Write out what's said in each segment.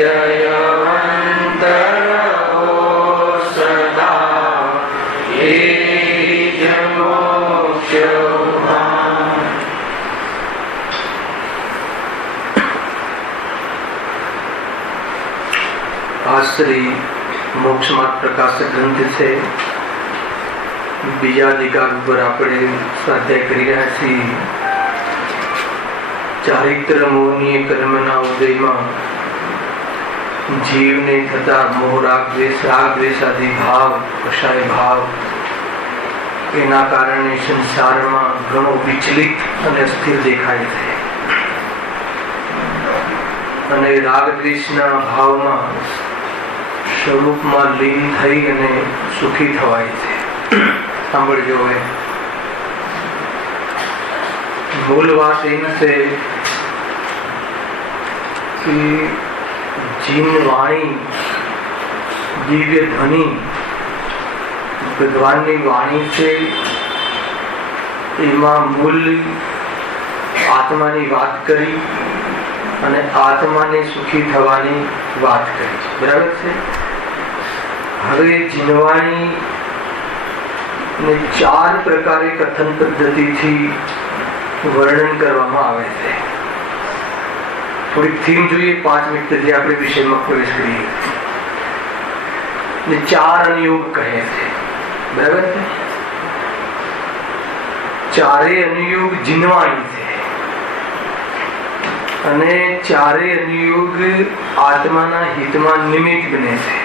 જયવંત રહો સદા, એ જ મોક્ષ માર્ગ. આ શ્રી મોક્ષ માર્ગ પ્રકાશક ગ્રંથ છે. બીજા અધિકાર ઉપર આપણે સ્વાધ્યાય કરી રહ્યા છીએ. ચારિત્ર મોહનીય કર્મના ઉદયમાં જીવને થતા મોહ રાગ દ્વેષ આદિ ભાવ, કશાય ભાવ, એના કારણે સંસારમાં ઘણો વિચલિત અને અસ્થિર દેખાય છે. અને રાગ દ્વેષના ભાવમાં સ્વરૂપમાં લીન થઈ અને સુખી થવાય છે. સાંભળજો, હવે મૂળ વાત એમ છે કે જીન વાણી, દિવ્ય ધ્વનિ ભગવાનની વાણી છે. એમાં મૂળ આત્માની વાત કરી અને આત્માને સુખી થવાની વાત કરી. બરાબર છે. હવે જીનવાણી ને 4 પ્રકારે કથન પદ્ધતિથી વર્ણન કરવામાં આવે છે. થોડીક થીમ જોઈએ, 5 મિનિટ પછી આપણે વિષયમાં પ્રવેશ કરીએ. 4 અનુયોગ કહે છે. બરાબર છે. 4 અનુયોગ જીનવાણી છે અને 4 અનુયોગ આત્માના હિતમાં નિમિત્ત બને છે.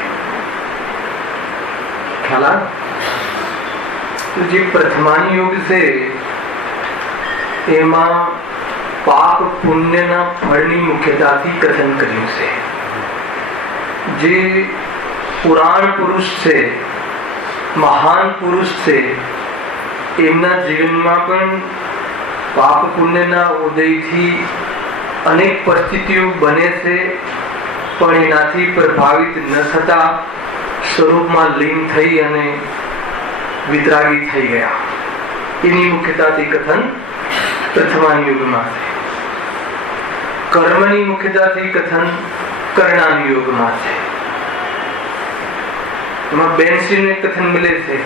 ખ્યાલ? જે પ્રથમાની યોગ છે એમાં પાપ પુણ્યના ફળની મુખ્યતાથી કથન કર્યું છે. જે પુરાણ પુરુષ છે, મહાન પુરુષ છે, એમના જીવનમાં પણ પાપ પુણ્યના ઉદયથી અનેક પરિસ્થિતિઓ બને છે, પણ એનાથી પ્રભાવિત ન થતા સ્વરૂપમાં લીન થઈ અને વિતરાગી થઈ ગયા. એની મુખ્યતાથી કથન પ્રથમાની યુગમાં છે. કર્મની મુખ્યતાથી કથન કરણાની યુગમાં છે. એમાં બેનસીને કથન મળે છે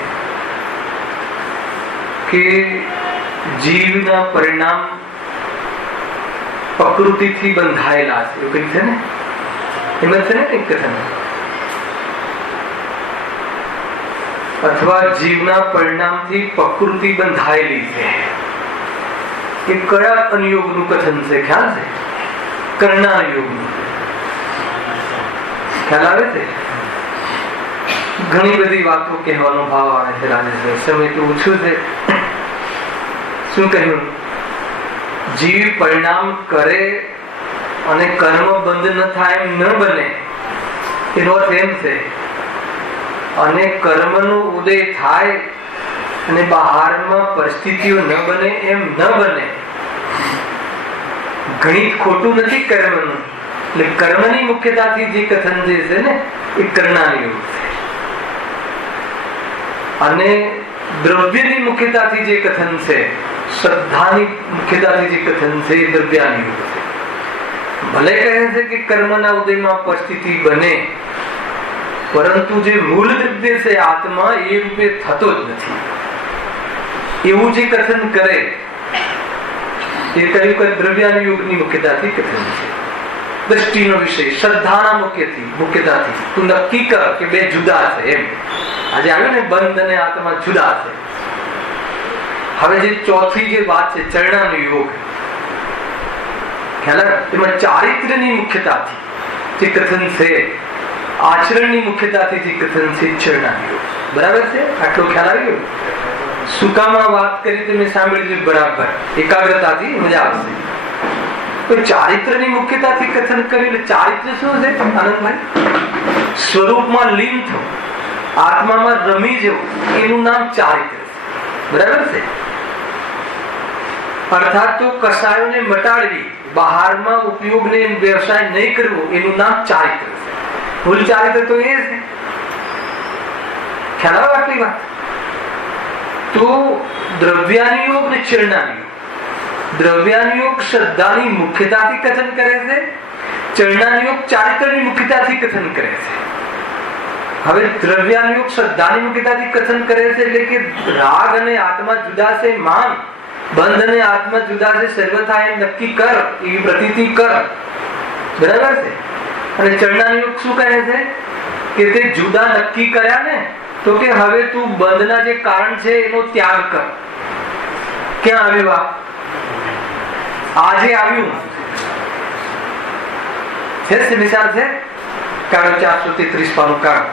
કે જીવના પરિણામ પ્રકૃતિથી બંધાયેલા છે. એવું કઈ છે ને, એમાં છે ને એક કથન. અથવા જીવના પરિણામથી પ્રકૃતિ બંધાયેલી છે. એ કયા અનુયોગનું કથન છે? ખ્યાલ છે? કર્ણા યોગનું. ખ્યાલ આવે છે? ઘણી બધી વાતો કહેવાનો ભાવ આવે છે. રાજેશ, સમય તો ઓછું છે. શું કહ્યું? જીવ પરિણામ કરે અને કર્મ બંધ ન થાય એમ ન બને, એનો અર્થ એમ છે. અને કર્મનો ઉદય થાય અને બહારમાં પરિસ્થિતિઓ ન બને એમ ન બને. ગણિત ખોટું નથી કર્મનું. એટલે કર્મની મુખ્યતાથી જે કથન જે છે ને એ કર્ણાની યોગ છે. અને દ્રવ્યની મુખ્યતાથી જે કથન છે, શ્રદ્ધાની મુખ્યતાથી જે કથન છે એ દ્રવ્યાની યોગ છે. ભલે કહે છે કે કર્મના ઉદયમાં પરિસ્થિતિ બને, પરંતુ જે મૂળ દ્રવ્ય છે આત્મા, એ રૂપે થતો જ નથી. એવું જે કથન કરે એ કહ્યું કે દ્રવ્યાની યોગની મુખ્યતાથી કથન છે. દ્રષ્ટિનો વિષય શ્રદ્ધાના મુખ્યતાથી તું નક્કી કર કે બે જુદા છે. એમ આજે આવ્યું ને, બંધ અને આત્મા જુદા છે. હવે જે ચોથી જે વાત છે ચરણાનો યોગ, ખ્યાલ? એમાં ચારિત્ર્યની મુખ્યતાથી જે કથન છે, આચરણની મુખ્યતાથી જે કથન છે ચરણાનો યોગ. બરાબર છે? આટલો ખ્યાલ આવી ગયો? સુકામાં વાત કરી તમે સાંભળી બરાબર, એકાગ્રતાથી મજા આવશે. તો ચારિત્રની મુખ્યતાથી કથન કર્યું. એટલે ચારિત્ર શું છે આનંદભાઈ? સ્વરૂપમાં લીન થવું, આત્મામાં રમી જવું, એનું નામ ચારિત્ર છે. બરાબર છે? અર્થાત તો કસાયોને મટાડવી, બહારમાં ઉપયોગને વ્યવસાય નહીં કરવો, એનું નામ ચારિત્ર છે. મૂળ ચારિત્ર તો એ છે. ખ્યાલ આવે આટલી વાત? તો દ્રવ્યાનિયોગ ને ચરણાનિયોગ. દ્રવ્યાનિયોગ શ્રદ્ધાની મુખ્યતાથી કથન કરે છે, ચરણાનુયોગ ચારિત્રની મુખ્યતાથી કથન કરે છે. હવે દ્રવ્યાનુયોગ શ્રદ્ધાની મુખ્યતાથી કથન કરે છે. એટલે કે રાગ અને આત્મા જુદા છે માન, બંધ અને આત્મા જુદા છે સર્વથા એમ નક્કી કર, એવી પ્રતીતિ કર. બરાબર છે. અને ચરણાનુયોગ શું કહે છે કે તે જુદા નક્કી કર્યા ને તો કે હવે તું બંધના જે કારણ છે એનો ત્યાગ કર. ક્યાં આવ્યું? આજે આવ્યું છે. નિશાળ છે કાઢો 433 પાનું કાઢો.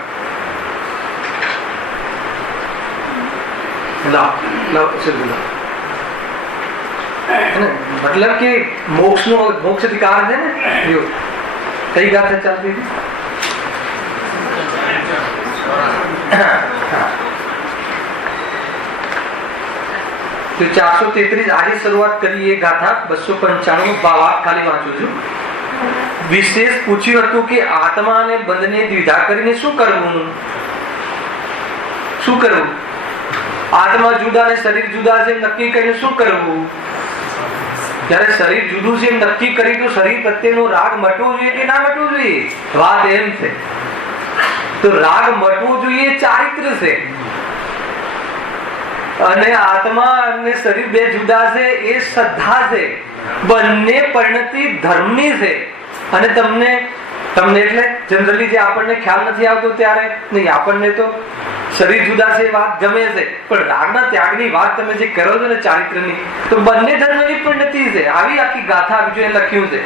मतलब कि मोक्ष नो मोक्ष अधिकार है ना. यो कई गाथा चलती थी. तो 433 आज शुरुआत करी ये गाथा 295 भावार्थ खाली वांचू છું. વિશેષ પૂછ્યું હતું કે આત્મા અને બંધને દ્વિધા કરીને શું કરવું? શું કરવું? આત્મા જુદા અને શરીર જુદા છે નક્કી કરીને શું કરવું? જ્યારે શરીર જુદું છે નક્કી કરી તો શરીર પ્રત્યેનો રાગ મટવો જોઈએ કે ના મટવો જોઈએ? વાત એમ છે. તો રાગ મટવો જોઈએ ચારિત્ર છે. અને આત્મા અને શરીર બે જુદા છે એ શ્રદ્ધા છે. બંને પરિણતિ ધર્મની છે. અને તમને એટલે જનરલી જે આપણને ખ્યાલ નથી આવતો ત્યારે નહીં, આપણને તો શરીર જુદા છે વાત ગમે છે, પણ રાગના ત્યાગની વાત તમે જે કરો છો ને ચારિત્રની, તો બંને ધર્મની પરિણતિ છે. આવી આખી ગાથા બીજું લખ્યું છે.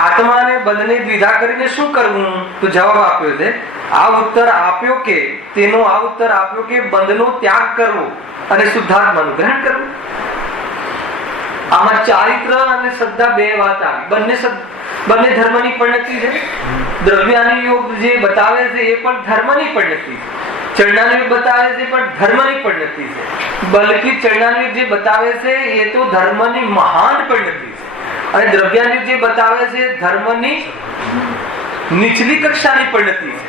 આત્માને બંધને દ્વિધા કરીને શું કરવું? તો જવાબ આપ્યો છે. આ ઉત્તર આપ્યો કે તેનો આ ઉત્તર આપ્યો કે બંધનો ત્યાગ કરવો અને શુદ્ધાત્માનું ગ્રહણ કરવું. આમાં ચારિત્ર અને શ્રદ્ધા બે વાત આવી. બંને ધર્મની પરિણતિ છે. દ્રવ્યાનુયોગ જે બતાવે છે એ પણ ધર્મની પરિણતિ છે. ચરણાનુયોગ બતાવે છે પણ ધર્મની પરિણતિ છે. બલકી ચરણાનુયોગ જે બતાવે છે એ તો ધર્મની મહાન પરિણતિ છે. અને દ્રવ્યાનુયોગ જે બતાવે છે ધર્મની નીચલી કક્ષાની પરિણતિ છે.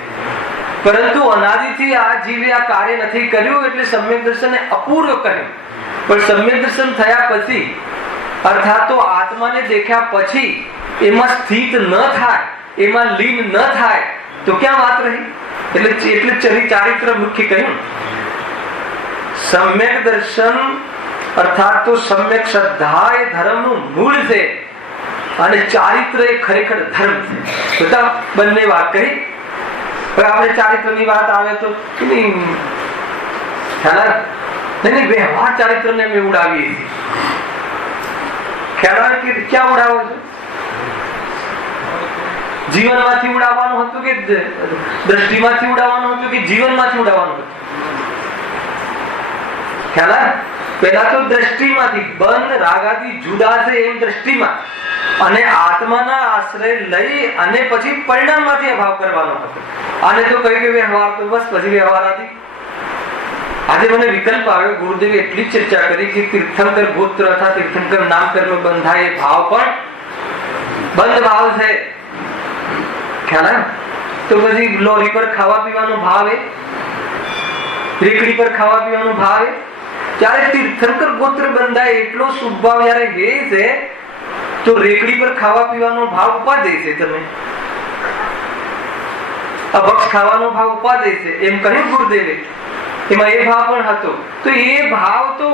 પરંતુ અનાદિથી આ જીવે આ કાર્ય નથી કર્યું એટલે સમ્યક દર્શનને અપૂર્વ કહ્યું. પણ સમ્યક દર્શન થયા પછી અર્થાત તો આત્માને દેખ્યા પછી એમાં સ્થિત ન થાય, એમાં લીન ન થાય તો ક્યાં વાત રહી? એટલે ચારિત્ર મુખ્ય કહ્યું. સમ્યક દર્શન અર્થાત તો સમ્યક શ્રદ્ધા એ ધર્મનું મૂળ છે અને ચારિત્ર એ ખરેખર ધર્મ છે. બધા બંને વાત કરી. હવે આપણે ચારિત્રની વાત આવે તો નહીં વ્યવહાર ચારિત્રને અમે ઉડાવીએ છીએ. ખ્યાલ આવે કે ક્યાં ઉડાવો છો? જીવનમાંથી ઉડાવવાનું હતું કે દ્રષ્ટિમાંથી ઉડાવવાનું હતું કે જીવનમાંથી ઉડાવવાનું હતું? ખ્યાલ આવે? પહેલા તો દ્રષ્ટિમાંથી, બંધ રાગાદી જુદા છે એમ દ્રષ્ટિમાં, અને આત્માના આશ્રય લઈ અને પછી પરિણામમાંથી અભાવ કરવાનો હતો. આને તો કહ્યું કે વ્યવહાર તો બસ પછી વ્યવહાર આદિ. આજે મને વિકલ્પ આવ્યો. ગુરુદેવે એટલી ચર્ચા કરી કે તીર્થંકર ગોત્ર અથવા તીર્થંકર નામ કર્મ બંધાય એ ભાવ પણ બંધ ભાવ છે. ખ્યાલ આવે? તો પછી લોરી પર ખાવા પીવાનો ભાવ એ, રેકડી પર ખાવા પીવાનો ભાવ એ, ત્યારે તીર્થંકર ગોત્ર બંધાય એટલો શુભભાવ જયારે હે છે તો રેકડી પર ખાવા પીવાનો ભાવ ઉપાદેય છે. તમે અભક્ષ ખાવાનો ભાવ ઉપાદેય છે એમ કહ્યું ગુરુદેવે. એમાં એ ભાવ પણ હતો. તો એ ભાવ તો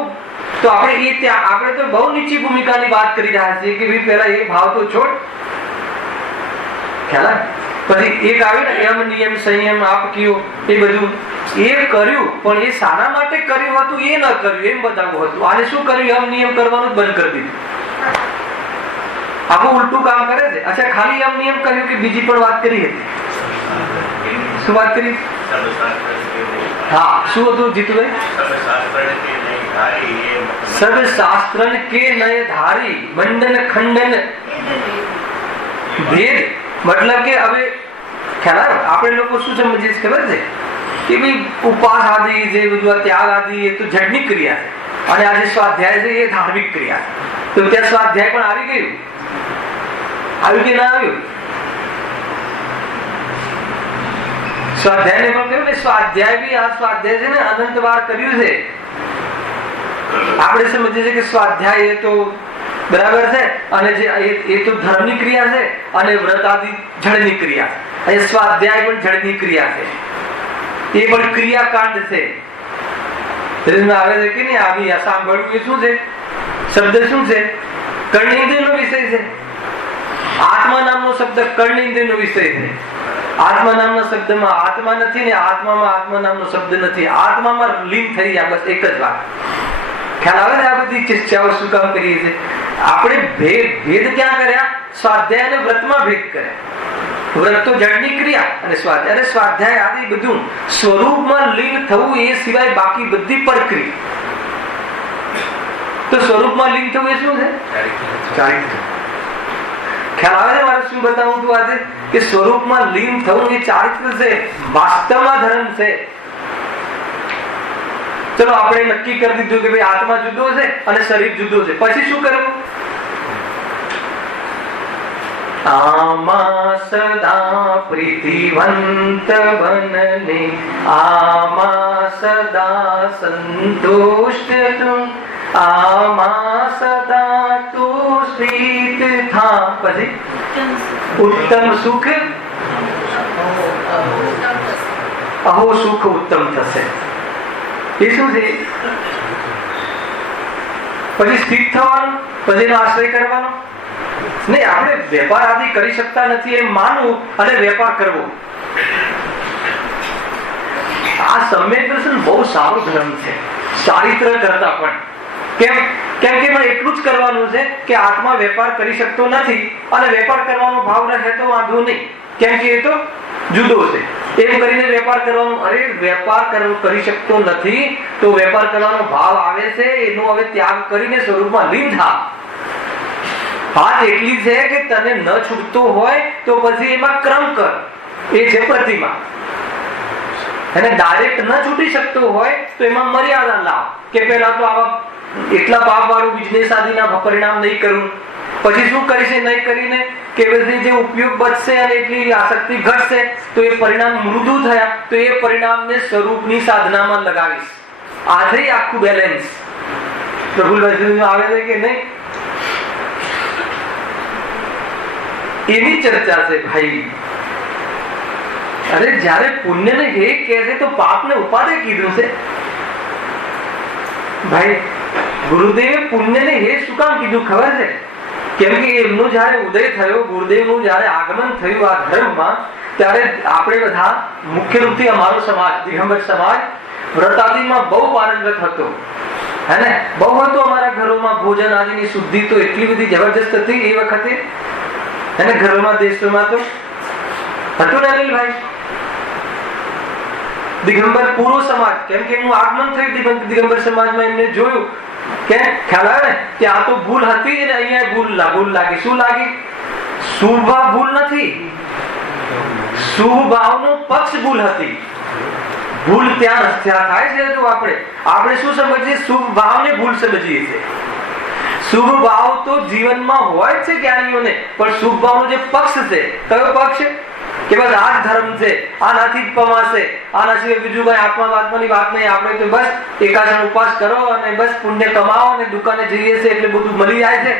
આપણે તો બહુ નીચી ભૂમિકાની વાત કરી રહ્યા છીએ કે ભાઈ પહેલા એ ભાવ તો છોડ. ખ્યાલ આવે? પછી એક આવ્યું ને યમ નિયમ સંયમ આપ કયો, એ બધું એ કર્યું પણ એ શાના માટે કર્યું હતું એ ન કર્યું એમ બતાવવું હતું. આને શું કર્યું? યમ નિયમ કરવાનું બંધ કરી દીધું. આખું ઉલટું કામ કરે છે. અચ્છા, ખાલી યમ નિયમ કહ્યું કે બીજી પણ વાત કરી હતી? શું વાત કરી? હા, શું હતું જીતુભાઈ? સબ શાસ્ત્ર કે નય ધારી મંડન ખંડન ભેદ. મતલબ કે હવે ખ્યાલ આવે? આપણે લોકો શું સમજીએ છીએ ખબર છે કે ભાઈ ઉપવાસ આદિ જે બધું ત્યાગ આદિ એ તો જડની ક્રિયા છે અને આ જે સ્વાધ્યાય છે એ ધાર્મિક ક્રિયા છે. તો ત્યાં સ્વાધ્યાય પણ આવી ગયું. આવ્યું કે ના આવ્યું? સ્વાધ્યાય ને પણ કહ્યું ને સ્વાધ્યાય બી આ સ્વાધ્યાય છે ને અનંત વાર કર્યું છે. આપણે સમજીએ છીએ કે સ્વાધ્યાય એ તો બરાબર છે. અને જે એ તો ધર્મની ક્રિયા છે, અને વ્રત આદિ જળની ક્રિયા છે. અને સ્વાધ્યાય પણ જળની ક્રિયા છે, એ પણ ક્રિયાકાંડ છે. આવે છે કે નહીં, આવી સાંભળવું એ શું છે? શબ્દ શું છે? કર્ણેન્દ્રિયનો વિષય છે. આત્મા નામનો શબ્દ કર્ણેન્દ્રિયનો વિષય છે. આત્મા નામના શબ્દમાં આત્મા નથી ને આત્મામાં આત્મા નામનો શબ્દ નથી. આત્મામાં લીન થઈ ગયા, બસ એક જ વાત. ખ્યાલ આવે ને? આ બધી ચર્ચાઓ શું કામ કરીએ છીએ આપણે? ભેદ ક્યાં કર્યા? સ્વાધ્યાય અને વ્રતમાં ભેદ કર્યા. વ્રત તો જળની ક્રિયા અને સ્વાધ્યાય, અને સ્વાધ્યાય આદિ બધું સ્વરૂપમાં લીન થવું એ સિવાય બાકી બધી પ્રક્રિયા. તો સ્વરૂપમાં લીન થવું એ શું છે? ચારિત્ર. ખ્યાલ આવે છે મારે શું બતાવું તું આજે? કે સ્વરૂપમાં લીન થવું એ ચારિત્ર છે, વાસ્તવમાં ધર્મ છે. ચલો આપણે નક્કી કરી દીધું કે ભાઈ આત્મા જુદો છે અને શરીર જુદો છે. પછી શું કરવું? આમાં સદા પ્રીતિવંત બનને, આમાં સદા સંતુષ્ટ તું, આમાં સદા તું સ્થિત થા. પછી ઉત્તમ સુખ, અહો સુખ ઉત્તમ થશે. એ શું છે? પછી સ્થિત થવાનું, પછી એનો આશ્રય કરવાનો નહીં. આપણે વેપાર આદિ કરી શકતા નથી એમ માનવું અને વેપાર કરવો, આ સમ્યક દર્શન બહુ સારો ધર્મ છે ચારિત્ર કરતા પણ. કેમ કે એટલું જ કરવાનું છે કે આત્મા વેપાર કરી શકતો નથી, અને વેપાર કરવાનો ભાવ રહે તો વાંધો નહીં, કેમ કે એ તો જુદો છે. એમ કરીને વેપાર કરવાનો, અરે વેપાર કરી શકતો નથી તો વેપાર કરવાનો ભાવ આવે છે, એનો હવે ત્યાગ કરીને સ્વરૂપમાં લીન થા. વાત એટલી છે કે તને ન છૂટતો હોય તો પછી એમાં ક્રમ કર, એ છે પ્રતિમા. અને ડાયરેક્ટ ન છૂટી શકતો હોય તો એમાં મર્યાદા લાવ, કે પેલા તો આવા એટલા પાપ વાળું બિઝનેસ આદિના પરિણામ નહીં કરું, પછી શું કરીશ નહીં કરીને કે પછી જે ઉપયોગ બચશે અને એટલી આસક્તિ ઘટશે તો એ પરિણામ મૃદુ થયા તો એ પરિણામને સ્વરૂપની સાધનામાં લગાવીશ. આ થઈ આખું બેલેન્સ. પ્રભુ આવે છે કે નહીં? એની ચર્ચા છે ભાઈ. અરે જયારે પુણ્ય ને હે કહે છે તો પાપ ને ઉપાદે કીધું છે ભાઈ. ગુરુદેવે પુણ્ય ને હે શું કામ કીધું ખબર છે? કેમ કે એમનું જયારે ઉદય થયો, ગુરુદેવનું જયારે આગમન થયું આ ધર્મમાં, ત્યારે આપણે બધા મુખ્ય રૂપથી અમારો સમાજ દિગંબર સમાજ વ્રતાદિમાં બહુ પારંગત હતો, હે ને? બહુ હતું અમારા ઘરોમાં. ભોજન આદિની શુદ્ધિ તો એટલી બધી જબરજસ્ત હતી એ વખતે, અને ઘરોમાં દેશોમાં તો હતું ને અનિલભાઈ? દિગંબર પૂરો સમાજ, કેમ કે એમનું આગમન થયું દિગંબર સમાજમાં, એમને જોયું કે ખ્યાલ આવે કે આ તો ભૂલ હતી ને અહીંયા ભૂલ લાગી. શું લાગી? શુભ ભૂલ નથી, શુભ ભાવનો પક્ષ ભૂલ હતી. ભૂલ ત્યાં થાય છે. જો આપણે શું સમજીએ? શુભ ભાવને ભૂલ સમજીએ છીએ. શુભ ભાવ તો જીવનમાં હોય છે જ્ઞાનીઓને, પણ શુભ ભાવનો જે પક્ષ છે, કયો પક્ષ? કે બસ આ જ ધર્મ છે, આનાથી જ પમાશે, આના સિવાય બીજું કઈ આત્માની વાત નહીં. આપણે તો બસ એકાક્ષર ઉપાસ કરો અને બસ પુણ્ય કમાવો અને દુકાને જઈએ છે એટલે બધું મળી જાય છે.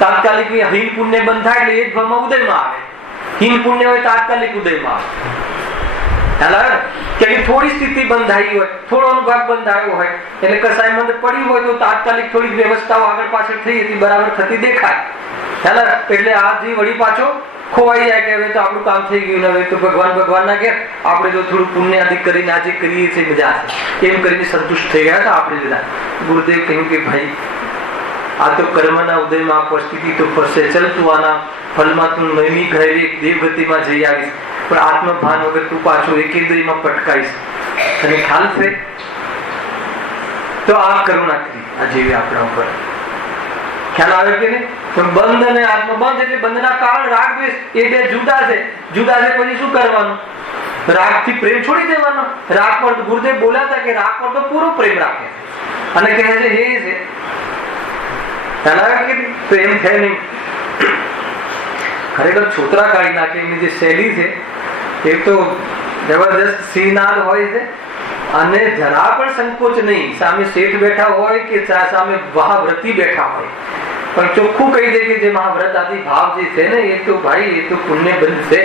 તાત્કાલિક હીન પુણ્ય બંધ થાય એટલે એ જ ભાવમાં ઉદયમાં આવે. હીન પુણ્ય હોય તાત્કાલિક ઉદયમાં આવે. કે થોડી સ્થિતિ બંધાઈ હોય, થોડો અનુભાગ બંધાયો હોય, એટલે કસાય મંદ પડી હોય તો તાત્કાલિક થોડી વ્યવસ્થાઓ આગળ પાછળ થઈ હતી બરાબર થતી દેખાય, એટલે આ જે વળી પાછો ખોવાઈ જાય કે હવે તો આપણું કામ થઈ ગયું, હવે તો ભગવાન ના ઘેર આપણે તો થોડું પુણ્ય આદિ કરીને આજે કરીએ છીએ મજા છે એમ કરીને સંતુષ્ટ થઈ ગયા હતા આપણે બધા. ગુરુદેવ કહ્યું કે ભાઈ આ તો કર્મના ઉદયમાં પરિસ્થિતિ તો ફરશે, ચલ તું આના ફલમાં તું નવી ઘરેલી દેવગતિમાં જઈ આવીશ, પણ આત્મભાન વગર તું પાછો એકેન્દ્રીયમાં પટકાઈશ. અને ખ્યાલ છે તો આ કરુણા કરી આ જેવી આપણા ઉપર ખ્યાલ આવે કે નહીં? બંધ અને આત્મબંધ એટલે બંધના કારણ રાગ દ્વેષ એ બે જુદા છે. પછી શું કરવાનું? રાગ થી પ્રેમ છોડી દેવાનો. રાગ પર ગુરુદેવ બોલ્યા હતા કે રાગ પર તો પૂરો પ્રેમ રાખે અને કહે છે હે છે પ્રેમ છે નહીં. ખરેખર છોતરા કાઢી નાખે એમની જે શૈલી છે એ તો જબરદસ્ત શ્રીનાદ હોય છે, અને જરા પણ સંકોચ નહીં. સામે શેઠ બેઠા હોય કે સામે વહાવ્રતી બેઠા હોય, પણ ચોખ્ખું કહી દે કે જે મહાવ્રત આદિ ભાવ જે છે ને એ તો ભાઈ એ તો પુણ્ય બંધ છે.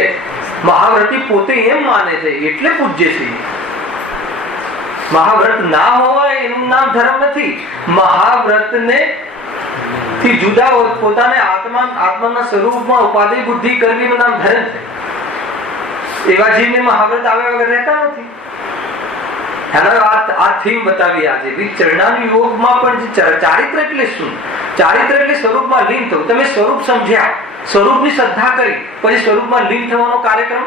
મહાવ્રતી પોતે એમ માને છે એટલે પૂજ્ય છે. મહાવ્રત ના હોવાય એનું નામ ધર્મ નથી. મહાવ્રત ને થી જુદા પોતાને આત્માના સ્વરૂપમાં ઉપાધિ બુદ્ધિ કરવી નું નામ ધર્મ છે. એવા જીવને મહાવ્રત આવ્યા વગર રહેતા નથી. આ થીમ બતાવી આજે ચરણાની યોગમાં પણ ચારિત્ર એટલે શું? ચારિત્ર એટલે સ્વરૂપમાં લીન થવું. તમે સ્વરૂપ સમજ્યા, સ્વરૂપની શ્રદ્ધા કરી, પછી સ્વરૂપમાં લીન થવાનો કાર્યક્રમ,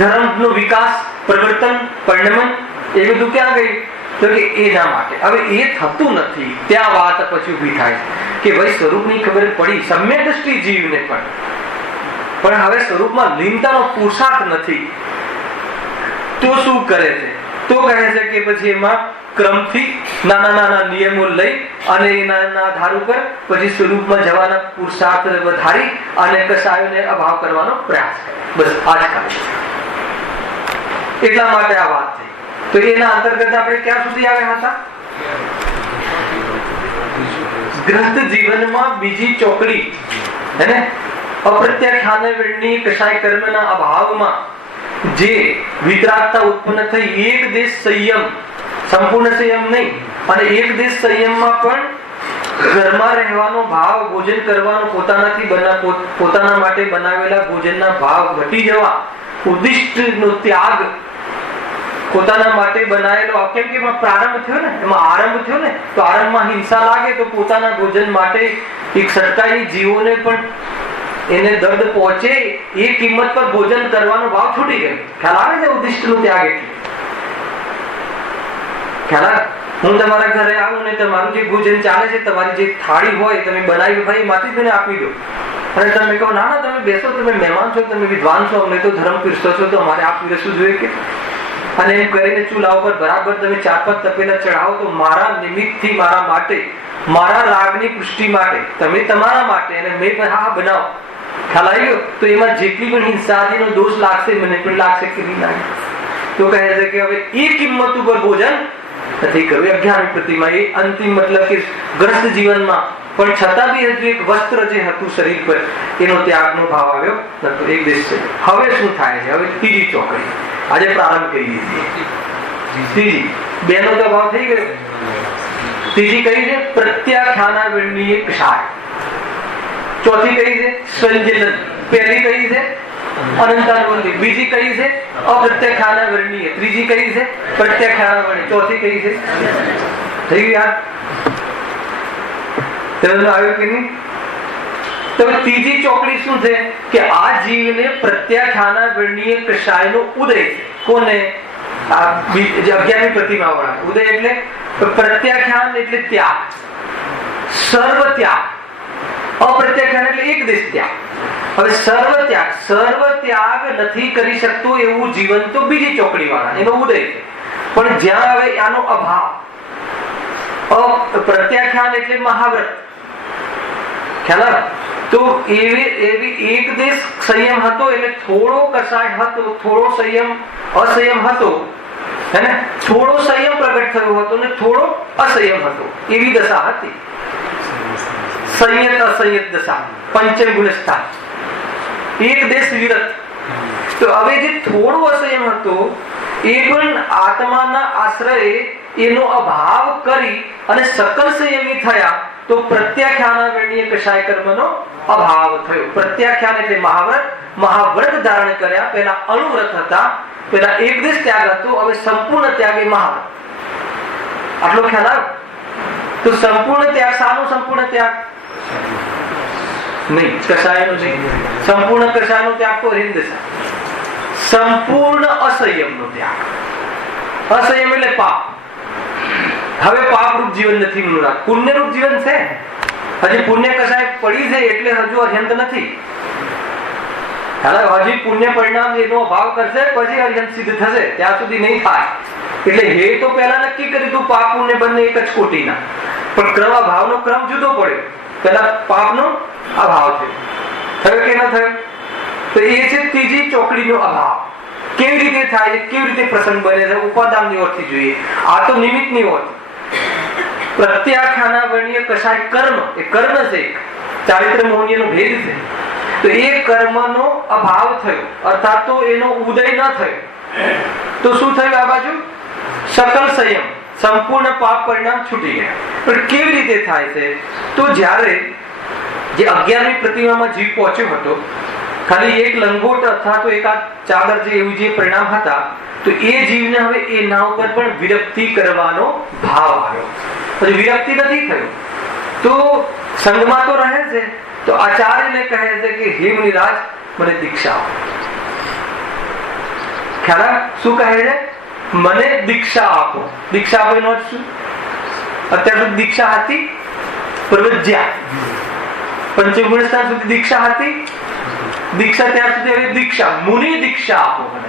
ધર્મનો વિકાસ, પ્રવર્તન, પરિણમન એ બધું ક્યાં ગયું? તો કે એના માટે. હવે એ થતું નથી. ત્યાં વાત પછી ઉભી થાય કે ભાઈ સ્વરૂપની ખબર પડી સમ્યક દ્રષ્ટિ જીવને પણ હવે સ્વરૂપમાં લીનતાનો પુરુષાર્થ નથી. તો શું કરે છે? તો કહે છે કે પછી એમાં ક્રમથી નાના નાના નિયમો લઈ અને એના આધાર ઉપર પછી સ્વરૂપમાં જવાના પુરુષાર્થ વધારી અને કસાયોને અભાવ કરવાનો પ્રયાસ કરે. બસ આ જ કામ છે. એટલા માટે આ વાત થઈ. તો એના અંતર્ગત આપણે ક્યાં સુધી આવ્યા હતા? ગ્રસ્ત જીવનમાં બીજી ચોકડી હે ને, અપ્રત્યાખ્યાન વેણની કસાય કર્મના અભાવમાં જે વિતરાગતા ઉત્પન્ન થઈ, એક દેશ સંયમ, સંપૂર્ણ સંયમ નહીં, અને એક દેશ સંયમમાં પણ ઘરમાં રહેવાનો ભાવ, ભોજન કરવાનો પોતાના માટે બનાવેલા ભોજનના ભાવ ઘટી જવા, ઉદ્દિષ્ટનો ત્યાગ, પોતાના માટે બનાવેલો, કેમ કે એમાં પ્રારંભ થયો ને, એમાં આરંભ થયો ને, તો આરંભમાં હિંસા લાગે તો પોતાના ભોજન માટે એક સટકાઈ જીવોને પણ એને દર્દ પહોંચે એ કિંમત પર ભોજન કરવાનો ભાવ છૂટી ગયો. ખ્યાલ આવે છે ઉદ્દિષ્ટનો ત્યાગ એટલે? ખ્યાલ આવે? હું તમારા ઘરે આવું ને તમારું જે ભોજન ચાલે છે, તમારી જે થાળી હોય તમે બનાવી ભાઈ માથી મને આપી દો, અને તમે કહો ના ના તમે બેસો, તમે મહેમાન છો, તમે વિદ્વાન છો, અમને તો ધર્મ પીરસો છો, તો અમારે આ પીરસવું જોઈએ કે? અને એમ કરીને ચૂલા ઉપર બરાબર તમે 4-5 તપેલા ચઢાવો તો મારા નિમિત્તથી, મારા માટે, મારા રાગની પુષ્ટિ માટે, તમે તમારા માટે, અને મેં હા બનાવો. ખ્યાલ આવી ગયો? તો એમાં જેટલી પણ હિંસાદીનો દોષ લાગશે મને પણ લાગશે કે નહીં લાગે? તો કહે છે કે હવે એ કિંમત ઉપર ભોજન નથી કરવું. 11મી પ્રતિમા એ અંતિમ મતલબ કે ગ્રસ્ત જીવનમાં પણ છતાં બી હજુ એક વસ્ત્ર જે હતું શરીર પર એનો ત્યાગનો ભાવ આવ્યો નતો. એક દેશ છે. હવે શું થાય છે? હવે ત્રીજી ચોકડી આજે પ્રારંભ કરીએ છીએ. ત્રીજી બેનો તો ભાવ થઈ ગયો. ત્રીજી કઈ છે? પ્રત્યાખ્યાના વેણની કસાય. ચોથી કઈ છે? સંજલન. પહેલી કઈ છે? અનંતાનુબંધી. બીજી કઈ છે? અપ્રત્યાખ્યાના વર્ણીય. ત્રીજી કઈ છે? પ્રત્યાખ્યાના વર્ણીય. ચોથી કઈ છે? થઈ ગયું યાદ? આવ્યું કે નહીં? તો ત્રીજી ચોકડી શું છે? કે આ જીવને પ્રત્યાખ્યાના વર્ણીય કષાયનો ઉદય છે. કોને? આ 11મી પ્રતિમા વાળા. ઉદય એટલે પ્રત્યાખ્યાન એટલે ત્યાગ, સર્વ ત્યાગ. અપ્રત્યાખ્યાન એટલે એક દેશ ત્યાગ. હવે સર્વ ત્યાગ નથી કરી શકતો એવું જીવન તો બીજી ચોકડી વાળા, એનો ઉદય છે. પણ જ્યાં હવે આનો અભાવ, પ્રત્યાખ્યાન એટલે મહાવ્રત, ખ્યાલ? તો એવી એક દેશ સંયમ હતો એટલે થોડો કસાય હતો, થોડો સંયમ અસંયમ હતો, હે ને? થોડો સંયમ પ્રગટ થયો હતો ને થોડો અસંયમ હતો, એવી દશા હતી. સંયત અસંયત દશા, પંચમ ગુણસ્થા, એક દેશ વિરત. તો હવે જે થોડો અસંયમ હતો એ પણ આત્માના આશ્રયે એનો અભાવ કરી અને સકલ સંયમી થયા તો પ્રત્યાખ્યાના વેણીય કષાય કર્મનો અભાવ થયો. પ્રત્યાખ્યાન એટલે મહાવ્રત ધારણ કર્યા. પેલા અણુવ્રત હતા, પેલા એક દેશ ત્યાગ હતો, હવે સંપૂર્ણ ત્યાગ એ મહાવ્રત. આટલો ખ્યાલ આવ્યો? તો સંપૂર્ણ ત્યાગ, શાનો સંપૂર્ણ ત્યાગ? નહીં, કષાયનો નહીં. સંપૂર્ણ કષાયનો ત્યાગ તો હિંદશા. સંપૂર્ણ અસંયમનો ત્યાગ. અસંયમ એટલે પાપ. હવે પાપરૂપ જીવન નથી મનુરાગ, પુણ્યરૂપ જીવન છે. હજી પુણ્ય કષાય પડી છે એટલે હજુ અર્યંત નથી. હજી પુણ્ય પરિણામ એનો અભાવ કરશે પછી અર્યંત સિદ્ધ થશે, ત્યાં સુધી નહીં થાય. એટલે હે તો પહેલા નક્કી કરી તું પાપ પુણ્ય બંને એક જ કોટીના, પણ ક્રમ અભાવનો ક્રમ જુદો પડ્યો. પેલા પાપનો અભાવ છે, થયો કે ન થયો? તો એ છે ત્રીજી ચોકડીનો અભાવ. કેવી રીતે થાય છે, કેવી રીતે પ્રસંગ બને છે? ઉપાદાનની ઓરથી જોઈએ. આ તો નિમિત્તની ઓર. પ્રત્યાખ્યાના વર્ણ્ય કશાય કર્મ, એ કર્મ છે, ચારિત્ર મોહનીયનો ભેદ છે. તો એ કર્મનો અભાવ થયો અર્થાત તો એનો ઉદય ન થયો તો શું થયું? આ બાજુ સકલ સંયમ, સંપૂર્ણ પાપ પરિણામ છૂટી ગયા. પણ કેવી રીતે થાય છે? તો જ્યારે જે 11મી પ્રતિમામાં જીવ પહોંચ્યો હતો, ખાલી એક લંગોટ અથવા તો એકાદ ચાદર જે એવું જે પરિણામ હતા, તો એ જીવને હવે એના ઉપર પણ વિરક્તિ કરવાનો ભાવ આવ્યો. પછી વિરક્તિ નથી થયો તો સંગમાં તો રહે છે. તો આચાર્યને કહે છે કે હે મુનિરાજ, મને દીક્ષા આપો. ખ્યાલ? શું કહે છે? મને દીક્ષા આપો. દીક્ષા આપો એનો શું? અત્યાર સુધી દીક્ષા હતી પ્રવજ્યા, પંચગુણ સ્થાન સુધી દીક્ષા હતી દીક્ષા, ત્યાં સુધી હવે દીક્ષા, મુનિ દીક્ષા આપો મને.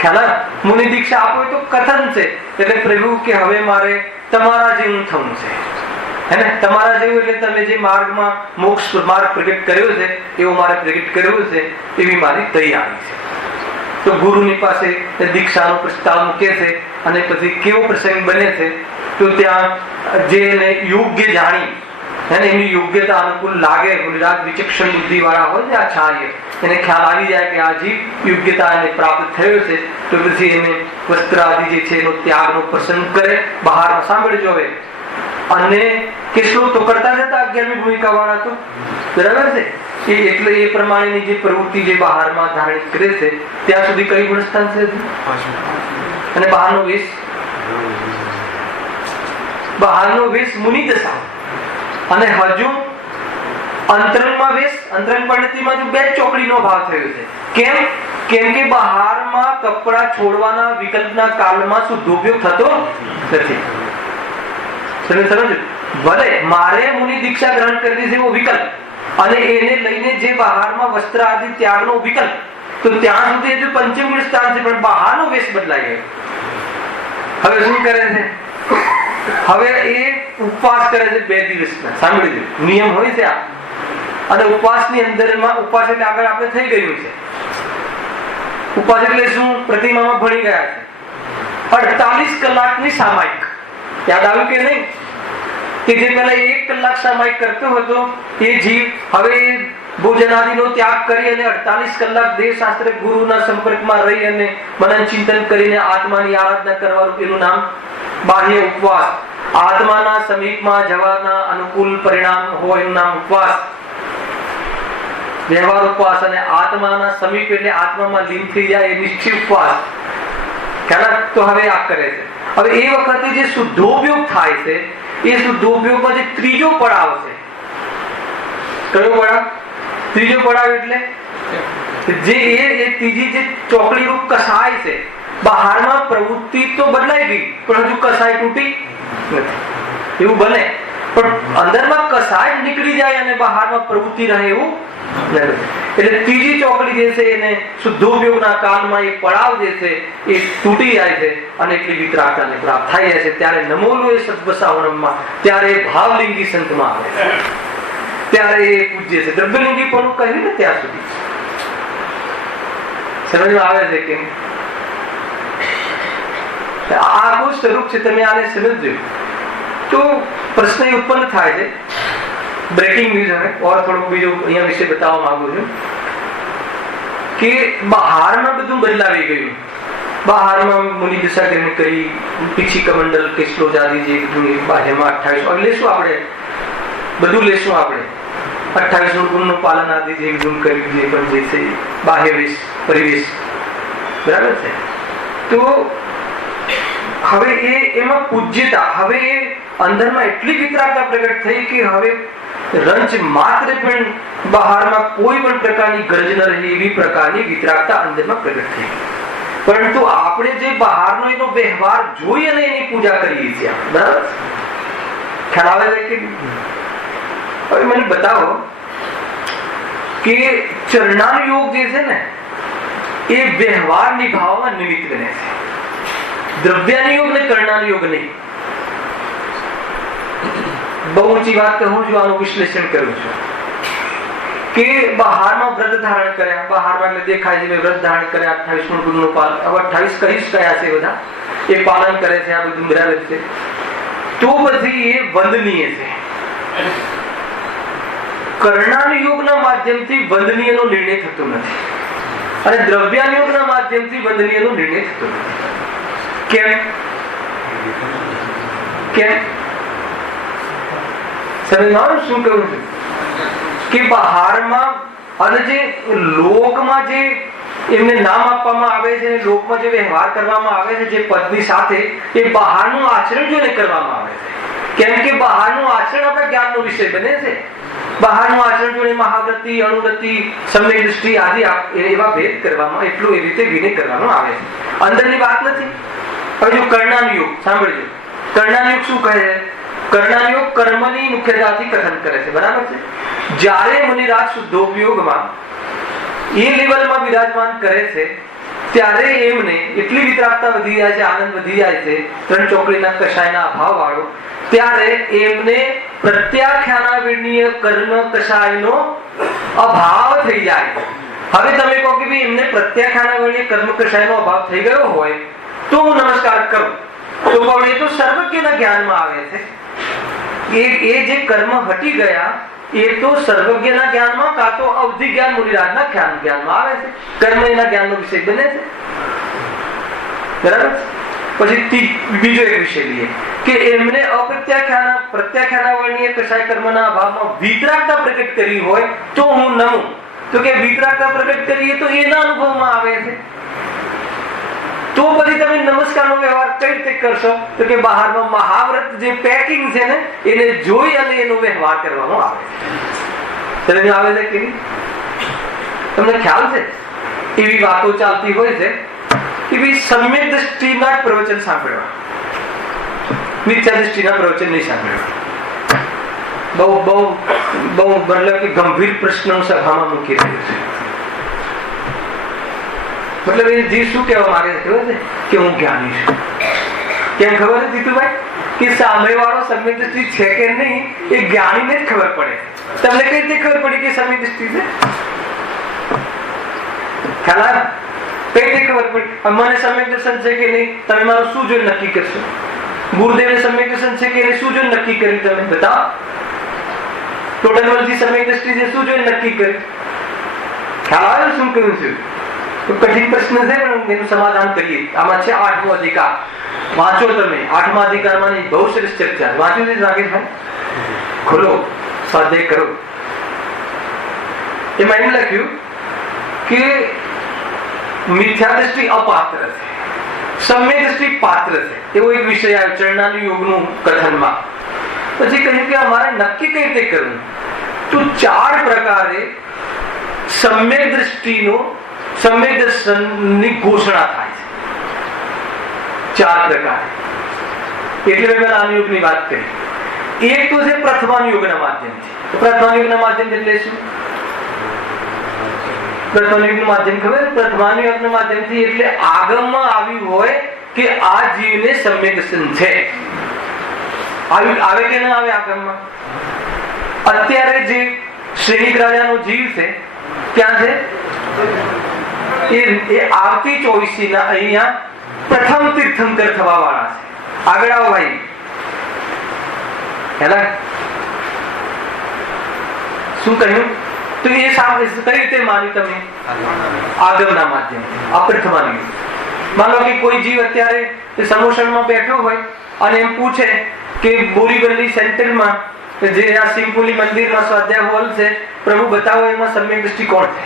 ખ્યાલ? મુનિ દીક્ષા આપો તો કથન છે, એટલે પ્રભુ કે હવે મારે તમારા જેવું થવું છે, હે ને? તમારા જેવું એટલે તમે જે માર્ગમાં મોક્ષ માર્ગ પ્રગટ કર્યો છે એવો મારે પ્રગટ કર્યો છે, એવી મારી તૈયારી છે. તો ગુરુની પાસે દીક્ષાનો પ્રસ્તાવ મૂકે છે અને પછી કેવો પ્રસંગ બને છે? તો ત્યાં જેને યોગ્ય જાણી અને એની યોગ્યતા અનુકૂળ લાગે, ગુજરાત વિચક્ષણ બુદ્ધિ વાળા હોય છે આચાર્ય, એને ખ્યાલ આવી જાય કે આ જીવ યોગ્યતા એને પ્રાપ્ત થયો છે, તો પછી એને વસ્ત્ર આદિ જે છે એનો ત્યાગનો પસંદ કરે. બહાર સાંભળજો હવે, અને કેટલું તો કરતા જતા 11મી ભૂમિકા વાળા તો બરાબર છે. એટલે એ પ્રમાણેની જે પ્રવૃત્તિ જે બહારમાં ધારણ કરે છે ત્યાં સુધી કઈ ગુણસ્થાન છે? અને બહારનો વેશ, બહારનો વેશ મુનિ દશા, અને હજુ અંતરંગમાં વેશ, અંતરંગ પદ્ધતિમાં જો બે ચોકડીનો ભાવ થયો છે. કેમ? કેમ કે બહારમાં કપડા છોડવાના વિકલ્પના કાળમાં શુદ્ધોપયોગ થતો નથી. સમજ? ભલે મારે મુનિ દીક્ષા ગ્રહણ કરવી છે એવો વિકલ્પ, અને એને લઈને જે બહારમાં વસ્ત્ર આદિ ત્યાગનો વિકલ્પ, તો ત્યાં સુધી હજુ પંચમગુણ સ્થાન છે, પણ બહારનો વેશ બદલાઈ ગયો. હવે શું કરે છે? હવે એ ઉપવાસ કરે છે 2 દિવસના. સાંભળી લો, નિયમ હોય છે આ. અને ઉપવાસની અંદરમાં, ઉપવાસ એટલે આગળ આપણે થઈ ગયું છે. ઉપવાસ એટલે શું? પ્રતિમામાં ભણી ગયા છે 48 કલાકની સામાયિક. યાદ આવ્યું કે નહીં? કે જે પહેલા 1 કલાક સામાયિક કરતો હતો એ જીવ હવે ભોજનાદિનો ત્યાગ કરી અને 48 કલાક દેહ શાસ્ત્ર ગુરુના સંપર્કમાં રહી અને મનન ચિંતન કરીને આત્માની આરાધના કરવાનું, એનું નામ બાહ્ય ઉપવાસ. આત્માના સમીપમાં જવાના અનુકૂળ પરિણામ હોય એનું નામ ઉપવાસ, વ્યવહાર ઉપવાસ. અને આત્માના સમીપ એટલે આત્મામાં લીન થઈ જાય એ નિશ્ચિત ઉપવાસ. ખ્યાલ? તો હવે આ કરે છે. હવે એ વખતે જે શુદ્ધોપયોગ થાય છે, એ શુદ્ધોપયોગમાં જે ત્રીજો પડાવ છે, કયો પડાવ? ત્રીજો પડાવ એટલે જે એ ત્રીજી જે ચોકડી રૂપ કસાય છે. બહારમાં પ્રવૃત્તિ તો બદલાઈ ગઈ પણ હજુ કસાય તૂટી નથી. એવું બને પણ અંદરમાં કસાય નીકળી જાય અને બહારમાં પ્રવૃત્તિ રહે એવું નથી. એટલે ત્રીજી ચોકડી જે છે એને શુદ્ધોપયોગના કાળમાં એ પડાવ જે છે એ તૂટી જાય છે અને એટલી વિતરાગતાને પ્રાપ્ત થઈ જાય છે. ત્યારે નમોલો એ સદ્વસાવરણમાં, ત્યારે ભાવલિંગી સંતમાં આવે છે, ત્યારે એ પૂજ્ય છે. દ્રવ્યલિંગી પણ કહ્યું ને ત્યાં સુધી સમજમાં આવે છે કે આ આખું સ્વરૂપ છે. તમે આને સમજો તો પ્રશ્ન ઉત્પન્ન થાય છે. બ્રેકિંગ ન્યૂઝ હવે ઓર થોડું બીજું અહીંયા વિશે બતાવવા માંગુ છું કે બહારમાં બધું બદલાવી ગયું. બહારમાં મુનિ દશા ગ્રહણ કરી, પીછી કમંડલ કેસલો જાદી જે બાહ્યમાં 28 લેશું આપણે, બધું લેશું આપણે. 28 ગુણનું પાલન આદિ જે ગુણ કરી જે પણ જે છે બાહ્ય વેશ પરિવેશ બરાબર છે. તો હવે એમાં પૂજ્યતા, હવે એ અંદરમાં એટલી વિતરાગતા પ્રગટ થઈ કે હવે રંચ માત્ર પણ બહારમાં કોઈ પણ પ્રકારની ગરજ ન રહી એવી પ્રકારની વિતરાગતા અંદરમાં પ્રગટ થઈ. પરંતુ આપણે જે બહારનો એનો વ્યવહાર જોઈ અને એની પૂજા કરીએ છીએ, બરાબર? ખ્યાલ આવે છે કે હવે મને બતાવો કે ચરણાનો યોગ જે છે ને એ વ્યવહાર નિભાવવામાં નિમિત્ત બને છે. દ્રવ્યાની યોગ ને કર્ણાનો યોગ નહીં. બહુ ઊંચી વાત કહું છું, આનું વિશ્લેષણ કરું છું કે બહારમાં વ્રત ધારણ કર્યા, બહારમાં એટલે દેખાય છે વ્રત ધારણ કર્યા, 28 ગુણનું પાલન, હવે 28 કહીશ કયા છે બધા એ પાલન કરે છે, આ બધું બરાબર છે. તો પછી એ વંદનીય છે. કર્ણાનુયોગના માધ્યમથી વંદનીયનો નિર્ણય થતો નથી અને દ્રવ્યાનુયોગના માધ્યમથી વંદનીયનો નિર્ણય થતો નથી. કેમ? સમજવાનું શું કહું છું કે બહારમાં અને જે લોકમાં જે એમને નામ આપવામાં આવે છે, લોકમાં જે વ્યવહાર કરવામાં આવે છે, જે પદની સાથે એ બહારનું આચરણ જોઈને કરવામાં આવે છે. કેમ કે બહારનું આચરણ આપણા જ્ઞાનનો વિષય બને છે. બહારનું આચરણ જોઈને મહાવ્રતિ, અણુવ્રતિ, સમ્યક દૃષ્ટિ આદિ એવા ભેદ કરવામાં, એટલું એ રીતે વિનય કરવામાં આવે છે. અંદરની વાત નથી. હવે જો કર્ણાનુયોગ સાંભળજો. કર્ણાનુયોગ શું કહે છે? કર્ણાનુયોગ કર્મની મુખ્યતાથી કથન કરે છે. બરાબર છે? જ્યારે મુનિરાજ શુદ્ધોપયોગમાં એ લેવલમાં વિરાજમાન કરે છે ત્યારે એમને એટલી વિતરાગતા વધી જાય છે, આનંદ વધી જાય છે, ત્રણ ચોકડીના કષાયના અભાવ વાળો, ત્યારે એમને પ્રત્યાખ્યાનાવિણીય કર્મ કષાયનો અભાવ થઈ જાય. હવે તમે કહો કે ભાઈ એમને પ્રત્યાખ્યાનાવિણીય કર્મ કષાયનો અભાવ થઈ ગયો હોય તો હું નમસ્કાર કરું, તો પણ એ તો સર્વજ્ઞના જ્ઞાનમાં આવે છે. એ જે કર્મ હટી ગયા એ તો સર્વજ્ઞના જ્ઞાનમાં કાં તો અવધિ જ્ઞાન મુનિરાજના જ્ઞાનમાં આવે છે. કર્મ એના જ્ઞાનનો વિષય બને છે. બરાબર? પછી બીજો એક વિષય લઈએ કે એમને પ્રત્યાખ્યાનાવર્ણીય કશાય કર્મના અભાવમાં વિતરાગતા પ્રગટ કરી હોય તો હું નમું. તો કે વિતરાગતા પ્રગટ કરીએ તો એના અનુભવમાં આવે છે. તો પછી તમે નમસ્કારનો વ્યવહાર કઈ રીતે કરશો? તો કે બહારમાં મહાવ્રત જે પેકિંગ છે ને એને જોઈ અને એનો વ્યવહાર કરવામાં આવે છે. સમજ આવે છે કે નહીં? તમને ખ્યાલ છે? એવી વાતો ચાલતી હોય છે કે ભાઈ સમ્યક દ્રષ્ટિના પ્રવચન સાંભળવા, મિથ્યા દ્રષ્ટિના પ્રવચન નહીં સાંભળવા. બહુ મતલબ કે ગંભીર પ્રશ્નો સભામાં મૂકી રહ્યું છે. મતલબ એ જીવ શું કહેવા માંગે છે ખબર છે? કે હું જ્ઞાની છું. કેમ ખબર છે જીતુભાઈ? કે સામે વાળો સમ્યક દ્રષ્ટિ છે કે નહીં એ જ્ઞાનીને જ ખબર પડે. તમને કઈ રીતે ખબર પડી કે સમ્યક દ્રષ્ટિ છે? ખ્યાલ કઈ રીતે ખબર પડી? મને સમ્યક દર્શન છે કે નહીં તમે મારું શું જોઈને નક્કી કરશો? ગુરુદેવને સમ્યક દર્શન છે કે નહીં શું જોઈને નક્કી કર્યું? તમે બતાવો. ટોટલથી સમ્યક દ્રષ્ટિ છે શું જોઈને નક્કી કર્યું? ખ્યાલ આવે શું કહ્યું છે? કઠિન પ્રશ્ન છે પણ એનું સમાધાન કરીએ. આમાં છે 8મો અધિકાર. વાંચો તમે. 8મા અધિકારમાં બહુ સરસ ચર્ચા. વાંચ્યું છે રાકેશભાઈ? ખોલો, સ્વાધ્યાય કરો. એમાં એમ લખ્યું કે મિથ્યા દ્રષ્ટિ અપાત્ર છે, સમ્યક દ્રષ્ટિ પાત્ર છે. એવો એક વિષય આવ્યો ચરણાનુયોગનું કથનમાં. પછી કહ્યું કે અમારે નક્કી કઈ રીતે કરવું? તો 4 પ્રકારે સમ્યક દ્રષ્ટિનો સમ્યક દર્શનની ઘોષણા થાય છે. 4 પ્રકાર. એટલે મેં અનુયોગની વાત કરી. એક તો છે પ્રથમાનુયોગના માધ્યમથી. પ્રથમાનુયોગના માધ્યમ એટલે શું? પ્રથમાનુયોગનું માધ્યમ ખબર? પ્રથમાનુયોગના માધ્યમથી એટલે આગમમાં આવ્યું હોય કે આ જીવને સમ્યક દર્શન છે. આવે કે ના આવે આગમમાં? અત્યારે જે શ્રેણિક રાજાનો જીવ છે ક્યાં છે? એ આવતી 24 ના અહીંયા પ્રથમ તીર્થંકર થવા વાળા છે. આગળ આવો ભાઈ. હેલા શું કહ્યું? તો એ સામે કઈ રીતે માન્યું તમે? આગમના માધ્યમથી. આ પ્રથમાનુયોગ. માનો કે કોઈ જીવ અત્યારે સમોસણમાં બેઠો હોય અને એમ પૂછે કે બોરીવલી સેન્ટરમાં જે આ સિંહપુલી મંદિરમાં સ્વાધ્યાય હોલ છે, પ્રભુ બતાવો એમાં સમ્યક દ્રષ્ટિ કોણ છે?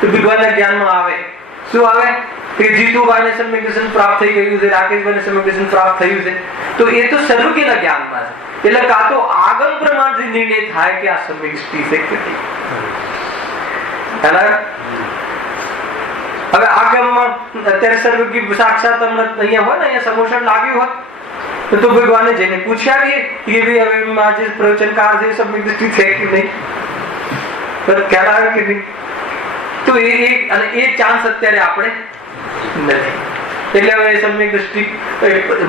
તો ભગવાનના જ્ઞાનમાં આવે. શું આવે? કે જીતુભાઈને સમ્યક દર્શન પ્રાપ્ત થઈ ગયું છે, રાકેશભાઈને સમ્યક દર્શન પ્રાપ્ત થયું છે. તો એ તો સર્વજ્ઞના જ્ઞાનમાં છે. એટલે કાં તો આગમ પ્રમાણથી નિર્ણય થાય કે આ સમ્યક દ્રષ્ટિ છે કે નહીં. હવે આગમમાં અત્યારે સર્વજ્ઞ સાક્ષાત અહીંયા હોય ને, અહીંયા સમોષણ લાગ્યું હોત તો ભગવાને જેને પૂછ્યા કે ભાઈ હવે આજે પ્રવચનકાર છે સમ્યક દ્રષ્ટિ છે કે નહીં, ખ્યાલ આવે કે નહીં? તો એ ચાન્સ અત્યારે આપણે નથી. એટલે હવે સમ્યક દ્રષ્ટિ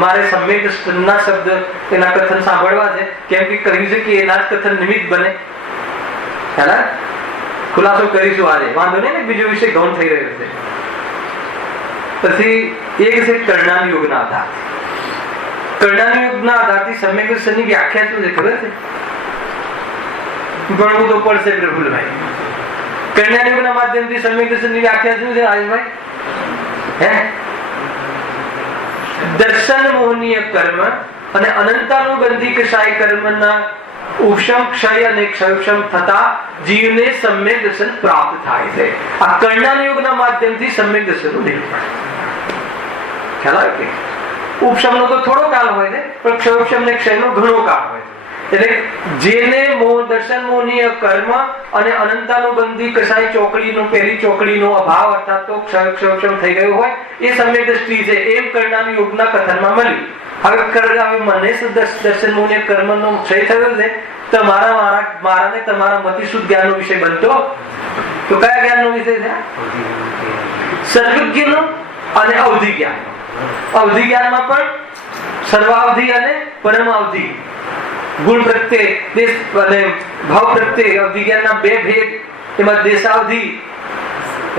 મારે સમ્યક દર્શનના શબ્દ એના કથન સાંભળવા છે. કેમ કે કહ્યું છે કે એના જ કથન નિમિત્ત બને. ખ્યાલ ખુલાસો કરીશું આજે. વાંધો નહીં ને, બીજો વિષય ગૌણ થઈ રહ્યો છે. પછી એક છે કર્ણાનુયોગના આધાર. કર્ણાનુયોગના આધારથી સમ્યક દર્શનની વ્યાખ્યા શું છે ખબર છે? ભણવું તો પડશે પ્રફુલભાઈ. કર્ણાનુયોગના માધ્યમથી સમ્યક દર્શનની વ્યાખ્યા શું છે રાજભાઈ? દર્શન મોહનીય કર્મ અને અનંતાનુબંધી કશાય કર્મના ઉપશમ ક્ષય અને ક્ષયક્ષમ થતા જીવને સમ્યક દર્શન પ્રાપ્ત થાય છે. આ કર્ણાનુયોગના માધ્યમથી સમ્યક દર્શનનું નિરૂપણ. ખ્યાલ આવે કે ઉપશમનો તો થોડો કાળ હોય છે, પણ ક્ષયક્ષમ ને ક્ષયનો ઘણો કાળ હોય છે. એટલે જેને દર્શન મોહનીય કર્મ અને અનંતાનુબંધી કશાય ચોકડીનો પહેલી ચોકડીનો અભાવ અર્થાત તો ક્ષયક્ષમ થઈ ગયો હોય એ સમ્યક દ્રષ્ટિ છે એમ કર્ણાનુયોગના કથનમાં મળ્યું. હવે મને દર્શન મોહનીય કર્મનો ક્ષય થયો છે તો મારા ને તમારા મતિ શુદ્ધ જ્ઞાનનો વિષય બનતો તો કયા જ્ઞાનનો વિષય છે? સર્વજ્ઞનો અને અવધિ જ્ઞાન. અવધિ જ્ઞાનમાં પણ સર્વાવધિ અને પરમાવધિ ગુણ પ્રત્યે દેશ અને ભાવ પ્રત્યે અવધિ જ્ઞાનના બે ભેદ. એમાં દેશાવધિ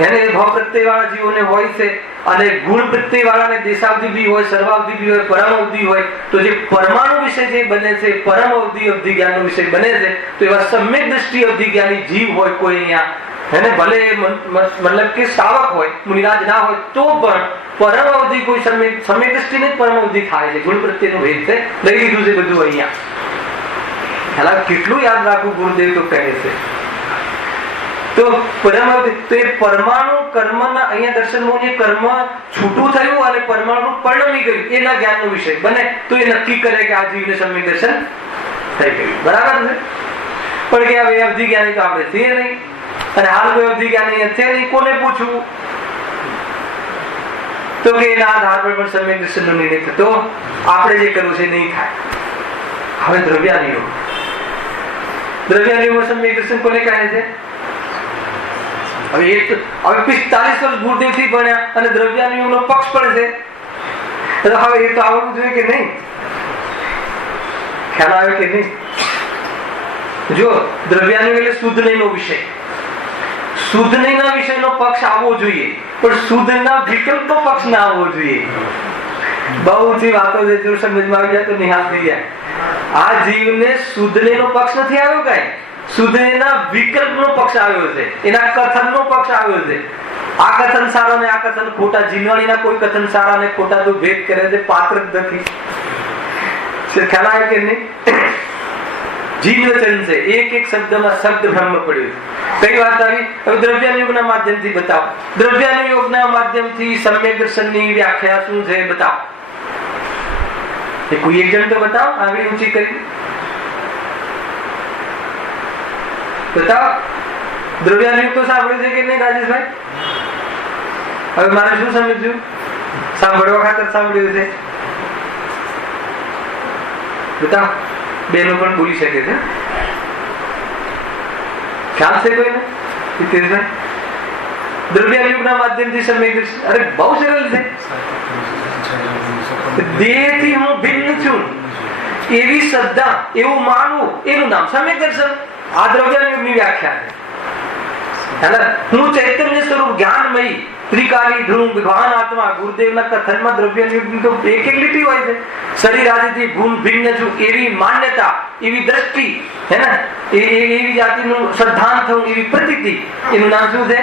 એને ભાવ પ્રત્યય વાળા જીવોને હોય છે અને ગુણ પ્રત્યય વાળાને દેશાવધિ બી હોય, સર્વાવધિ બી હોય, પરમાવધિ હોય. તો જે પરમાણુ વિષય જે બને છે પરમાવધિ અવધિ જ્ઞાનનો વિષય બને છે તો એવા સમ્યક દ્રષ્ટિ અવધિ જ્ઞાની જીવ હોય કોઈ અહીંયા એને ભલે મતલબ કે શ્રાવક હોય મુનિરાજ ના હોય તો પણ પરમ અવધિ કોઈ સમ્યક દ્રષ્ટિ ને પરમ અવધિ થાય છે. ગુણ પ્રત્યેનો ભેદ છે. લઈ લીધું છે બધું અહીંયા. કેટલું યાદ રાખવું ગુરુદેવ તો કહે છે. તો પરમાણુ તો એ પરમાણુ કર્મના અહીંયા દર્શન મોહનીય કર્મ છૂટું થયું અને પરમાણુ પરિણમી ગયું એના જ્ઞાનનો વિષય બને તો એ નક્કી કરે કે આ જીવને સમ્યક દર્શન થઈ ગયું. બરાબર છે? પણ કે હવે અવધિ જ્ઞાની તો આપણે છીએ નહીં અને હાલ કોઈ અવધિ જ્ઞાની છે નહીં, કોને પૂછવું? તો કે એના આધાર પર પણ સમ્યક દર્શનનો નિર્ણય થતો આપણે જે કરવું છે નહીં થાય. હવે દ્રવ્યાનુયોગ. દ્રવ્યાનુયોગમાં સમ્યક દર્શન કોને કહે છે? હવે 45 વર્ષ ગુરુદેવથી ભણ્યા અને દ્રવ્યાનુયોગનો પક્ષ પણ છે. હવે એ તો આવડવું જોઈએ કે નહીં? ખ્યાલ આવે કે નહીં? જો દ્રવ્યાનુયોગ એટલે શુદ્ધ નહીંનો વિષય. શુદ્ધ નહીંના વિષયનો પક્ષ આવવો જોઈએ પણ શુદ્ધના વિકલ્પનો પક્ષ ના આવવો જોઈએ. બહુ થી વાતો છે જો સમજમાં આવી જાય તો નિહાલ થઈ જાય. આ જીવને શુદ્ધ નહીંનો પક્ષ નથી આવ્યો કઈ, શુદ્ધના વિકલ્પનો પક્ષ આવ્યો છે, એના કથનનો પક્ષ આવ્યો છે. આ કથન સારા ને આ કથન ખોટા. જીનવાણીના કોઈ કથન સારા ને ખોટા તો ભેદ કરે છે, પાત્ર જ નથી. ખ્યાલ આવે કે નહીં? જીન વચન છે, એક એક શબ્દમાં શબ્દ બ્રહ્મ પડ્યું. કઈ વાત આવી? હવે દ્રવ્યાનુયોગના માધ્યમથી બતાવો. દ્રવ્યાનુયોગના માધ્યમથી સમ્યક દર્શનની વ્યાખ્યા શું છે બતાવો. એ કોઈ એક જણ તો બતાવો, આંગળી ઊંચી કરી બતાવો. દ્રવ્યાનુયોગ તો સાંભળ્યું છે કે નહીં રાજેશભાઈ? હવે મારે શું સમજ્યું? સાંભળવા ખાતર સાંભળ્યું છે. બતાવો. બેનો પણ બોલી શકે છે. ખ્યાલ છે કોઈને? હિતેશભાઈ દ્રવ્યાનુયોગના માધ્યમથી સમ્યક દર્શન. અરે બહુ સરળ છે. દેહથી હું ભિન્ન છું એવી શ્રદ્ધા, એવું માનવું, એનું નામ સમ્યક દર્શન. આ દ્રવ્યાનુયોગની વ્યાખ્યા છે. હું ચૈતન્ય સ્વરૂપ જ્ઞાનમય ત્રિકાલી ધ્રુવ ભગવાન આત્મા. ગુરુદેવના કથનમાં દ્રવ્યાનુયોગની તો એક એક લીટી હોય છે. શરીર આદિથી ગુણ ભિન્ન છું એવી માન્યતા, એવી દ્રષ્ટિ, હે ને, એવી જાતિનું શ્રદ્ધાન થવું, એવી પ્રતીતિ, એનું નામ શું છે?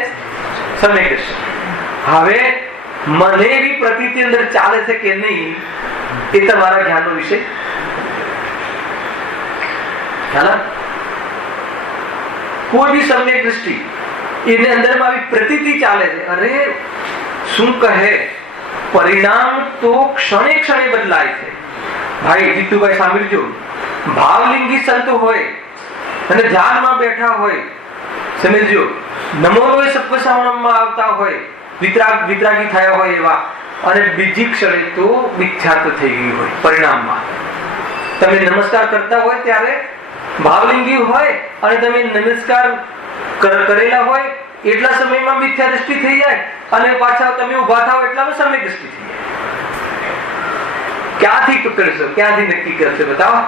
સમ્યક દર્શન. હવે મને એવી પ્રતીતિ અંદર ચાલે છે કે નહીં એ તમારા જ્ઞાનનો વિષય. કોઈ બી સમ્યક દ્રષ્ટિ એની અંદરમાં આવી પ્રતીતિ ચાલે છે. અરે શું કહે, પરિણામ તો ક્ષણે ક્ષણે બદલાય છે. ભાઈ જીતુભાઈ સાંભળજો, ભાવલિંગી સંત હોય અને ધ્યાનમાં બેઠા હોય, સમજજો, નમોલોય સત્વસાવણમાં આવતા હોય, વિતરાગી થયા હોય એવા, અને બીજી ક્ષણે તો મિથ્યાત્વ થઈ ગયું હોય પરિણામમાં. તમે નમસ્કાર કરતા હોય ત્યારે ભાવલિંગી હોય અને તમે નમસ્કાર કરેલા હોય એટલા સમયમાં મિથ્યા દ્રષ્ટિ થઈ જાય અને પાછા તમે ઉભા થાવ એટલામાં સમ્યક દ્રષ્ટિ થઈ જાય. ક્યાંથી પકડશો? ક્યાંથી નક્કી કરશો? બતાવો.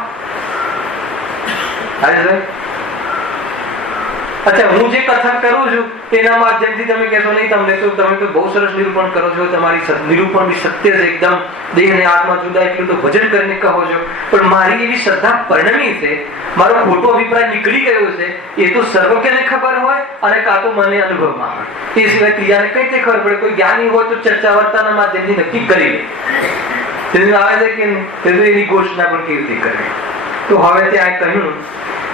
અચ્છા, હું જે કથન કરું છું તેના માધ્યમથી તમે કહેશો નહીં, તમે તો બહુ સરસ નિરૂપણ કરો છો, તમારી નિરૂપણ બી સત્ય છે એકદમ, દેહ અને આત્મા જુદા, એટલું તો ભજન કરીને કહો છો. પણ મારી એવી શ્રદ્ધા પરિણમી છે, મારો ખોટો અભિપ્રાય નીકળી ગયો છે, એ તો સર્વજ્ઞને ખબર હોય અને કાં તો મને અનુભવમાં આવે. એ સિવાય ત્રીજાને કઈ રીતે ખબર પડે? કોઈ જ્ઞાની હોય તો ચર્ચા વાર્તાના માધ્યમથી નક્કી કરી લે આવે છે કે એની ઘોષણા પણ કેવી રીતે કરે. તો હવે ત્યાં કહ્યું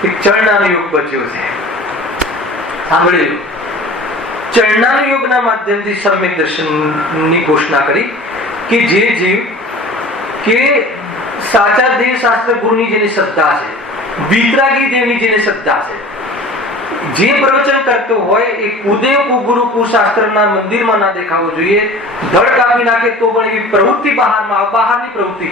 કે ચરણાનો યોગ બચ્યો છે. સાંભળ્યું? ચરણાનો યોગના માધ્યમથી સમ્યક દર્શનની ઘોષણા કરી કે જે જીવ કે સાચા દેવ શાસ્ત્ર ગુરુની જેની શ્રદ્ધા છે, વિતરાગી દેવની જેની શ્રદ્ધા છે, જે પ્રવચન કરતો હોય એ કુદેવ કુગુરુ કુશાસ્ત્રના મંદિરમાં ના દેખાવું જોઈએ. ધડ કાપી નાખે તો પણ એવી પ્રવૃત્તિ બહારની પ્રવૃત્તિ,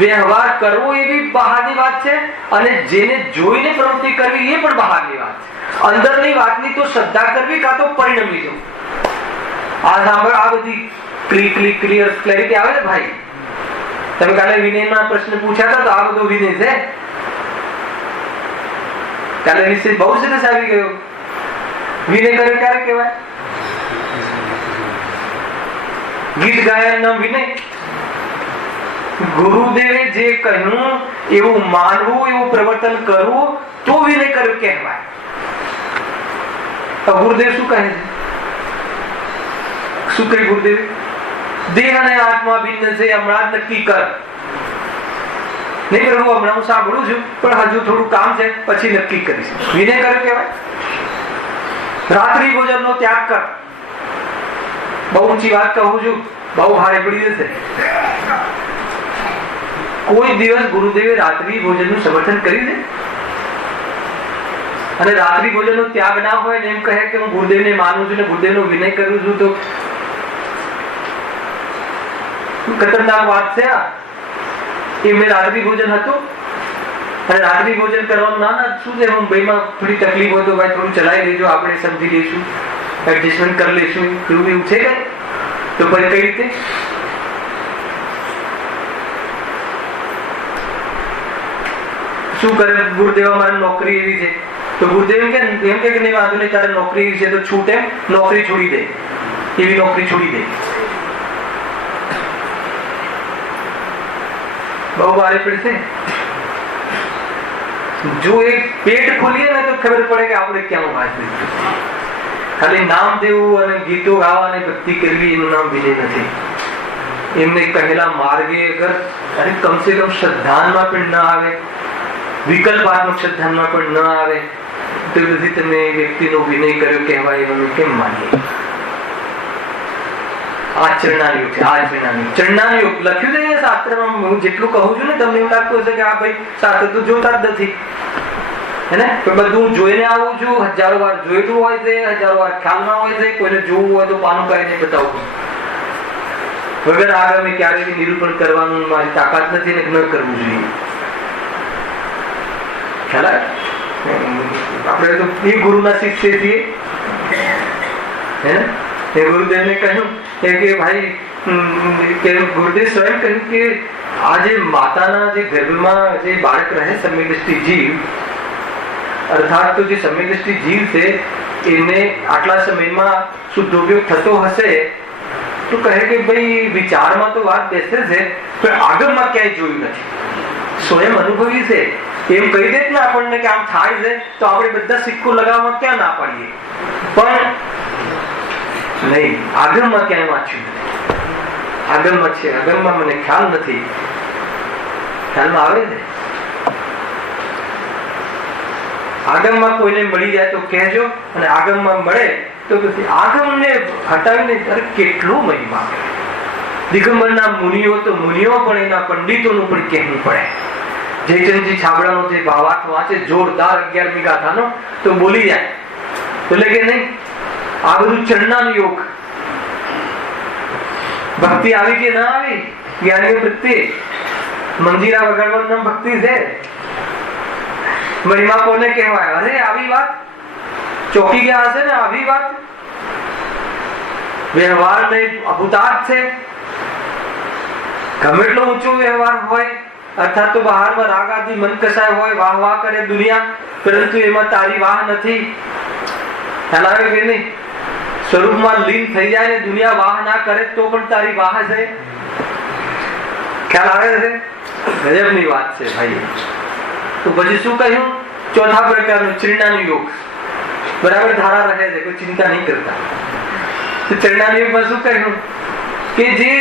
વ્યવહાર કરવો એ બી બહારની વાત છે, અને જેને જોઈને પ્રવૃત્તિ કરવી એ પણ બહારની વાત છે. અંદરની વાતની તો શ્રદ્ધા કરવી કાં તો પરિણમી જવું. આ સાંભળ, આ બધી ક્લિયરિટી આવે ને ભાઈ? તમે કાલે વિનયના પ્રશ્ન પૂછ્યા હતા તો આ બધો વિનય છે. કાલે વિષય બહુ સરસ આવી ગયો. વિનય કર્યો ક્યારે કહેવાય? ગીત ગાયન નામ વિનય. ગુરુદેવે જે કહ્યું એવું માનવું, એવું પ્રવર્તન કરવું તો વિનય કર્યું કહેવાય. ગુરુદેવ શું કહે છે? શું કહે ગુરુદેવ? દેહ અને આત્મા ભિન્ન છે, હમણાં જ નક્કી કર. નહીં પ્રભુ, હમણાં હું સાંભળું છું પણ હજુ થોડું કામ છે, પછી નક્કી કરીશ. વિનય કર્યો કહેવાય. રાત્રિ ભોજન નો ત્યાગ કર. બહુ ઊંચી વાત કહું છું, બહુ ભારે પડી જશે. કોઈ દિવસ ગુરુદેવે રાત્રિ ભોજન નું સમર્થન કરી દે? અને રાત્રિ ભોજન નો ત્યાગ ના હોય ને એમ કહે કે હું ગુરુદેવને માનું છું ને ગુરુદેવનો વિનય કરું છું, તો ખતરનાક વાત છે આ. એમને રાત્રિ ભોજન હતું અને રાત્રિ ભોજન કરવાનું ના શું છે, મુંબઈમાં થોડી તકલીફ હોય તો ભાઈ થોડું ચલાવી લેજો, આપણે સમજી લઈશું, એડજસ્ટમેન્ટ કરી લઈશું, એવું છે કઈ? તો પછી કઈ રીતે? શું કરે ગુરુદેવ? અમારી નોકરી એવી છે તો ગુરુદેવ એમ કે નહીં, વાંધો નહીં, તારે નોકરી છે તો છૂટ, એમ નોકરી છોડી દે, એવી નોકરી છોડી દે. બહુ ભારે પડશે. જો એક પેટ ખોલીએ ને તો ખબર પડે કે આપણે ક્યાં વાંચવું. ખાલી નામ દેવું અને ગીતો ગાવા અને ભક્તિ કરવી એનું નામ વિનય નથી. એમને કહેલા માર્ગે અગર કમસે કમ શ્રદ્ધાનમાં પણ ના આવે, વિકલ્પાત્મક શ્રદ્ધામાં પણ ન આવે, તો પછી તમે વ્યક્તિનો વિનય કર્યો કહેવાય એનું કેમ માનીએ? આ ચરણાયુગ છે. આ ચરણાયુગ લખ્યું છે શાસ્ત્રમાં. હું જેટલું કહું છું ને તમને એવું લાગતું હશે કે આ ભાઈ શાસ્ત્ર તો જોતા જ નથી, હે ને? બધું જોઈને આવું છું, હજારો વાર જોયેલું હોય છે, હજારો વાર ખ્યાલમાં હોય છે. કોઈને જોવું હોય તો પાનું કાઢીને બતાવું. વગર આગામી ક્યારેય નિરૂપણ કરવાનું મારી તાકાત નથી ને ન કરવું જોઈએ. ખ્યાલ આવે? આપણે તો એ ગુરુના શિષ્ય છીએ, હે ને? એ ગુરુદેવને કહ્યું કે ભાઈ, ગુરુદેવ સ્વયં કહ્યું કે આ જે માતાના જે ગર્ભમાં જે બાળક રહે, સમ્યક જીવ, અર્થાત તો જે સમ્યક જીવ છે એને આટલા સમયમાં શુદ્ધોપયોગ થતો હશે તો કહે કે ભાઈ વિચારમાં તો વાત બેસે છે પણ આગળમાં ક્યાંય જોયું નથી. સ્વયં અનુભવી છે એમ કહી દે ને આપણને કે આમ થાય છે તો આપણે બધા સિક્કો લગાવવામાં ક્યાં ના પાડીએ, પણ નહીં, આગળમાં ક્યાંય વાંચ્યું નથી. આગળમાં છે, આગળમાં મને ખ્યાલ નથી. ખ્યાલમાં આવે ને? આગમમાં કોઈને મળી જાય તો કહેજો, અને આગમમાં મળે તો પછી આગમને હટાવીને અરે કેટલો મહિમા. દિગંબરના મુનિઓ તો મુનિઓ પણ એના પંડિતોનું પણ કહેવું પડે. જયચંદજી છાબડાનો જે ભાવાર્થ વાંચે જોરદાર 11મી ગાથાનો તો બોલી જાય, બોલે કે નહીં આ બધું ચરણાનો યોગ. ભક્તિ આવી કે ના આવી જ્ઞાનીઓ પ્રત્યે? મંજીરા વગાડવાનું નામ ભક્તિ છે. મહિમા કોને કહેવાય? અરે આવી વાત ચોકી ગયા હશે ને, આવી વાત વ્યવહાર ને અભૂતાર્થ છે. ગમે એટલો ઊંચો વ્યવહાર હોય અર્થાત તો બહારમાં રાગ આદિ મન કસાય હોય, વાહ વાહ કરે દુનિયા, પરંતુ એમાં તારી વાહ નથી. ખ્યાલ આવે કે નહીં? સ્વરૂપમાં લીન થઈ જાય ને દુનિયા વાહ ના કરે તો પણ તારી વાહ છે. ખ્યાલ આવે છે? ગજબની વાત છે ભાઈ. તો પછી શું કહ્યું? ચોથા પ્રકારનું ચિરણાનું યોગ. બરાબર ધારા રહે છે, કોઈ ચિંતા નહીં કરતા. તો ચિરણાનું યોગમાં શું કહ્યું? કે જે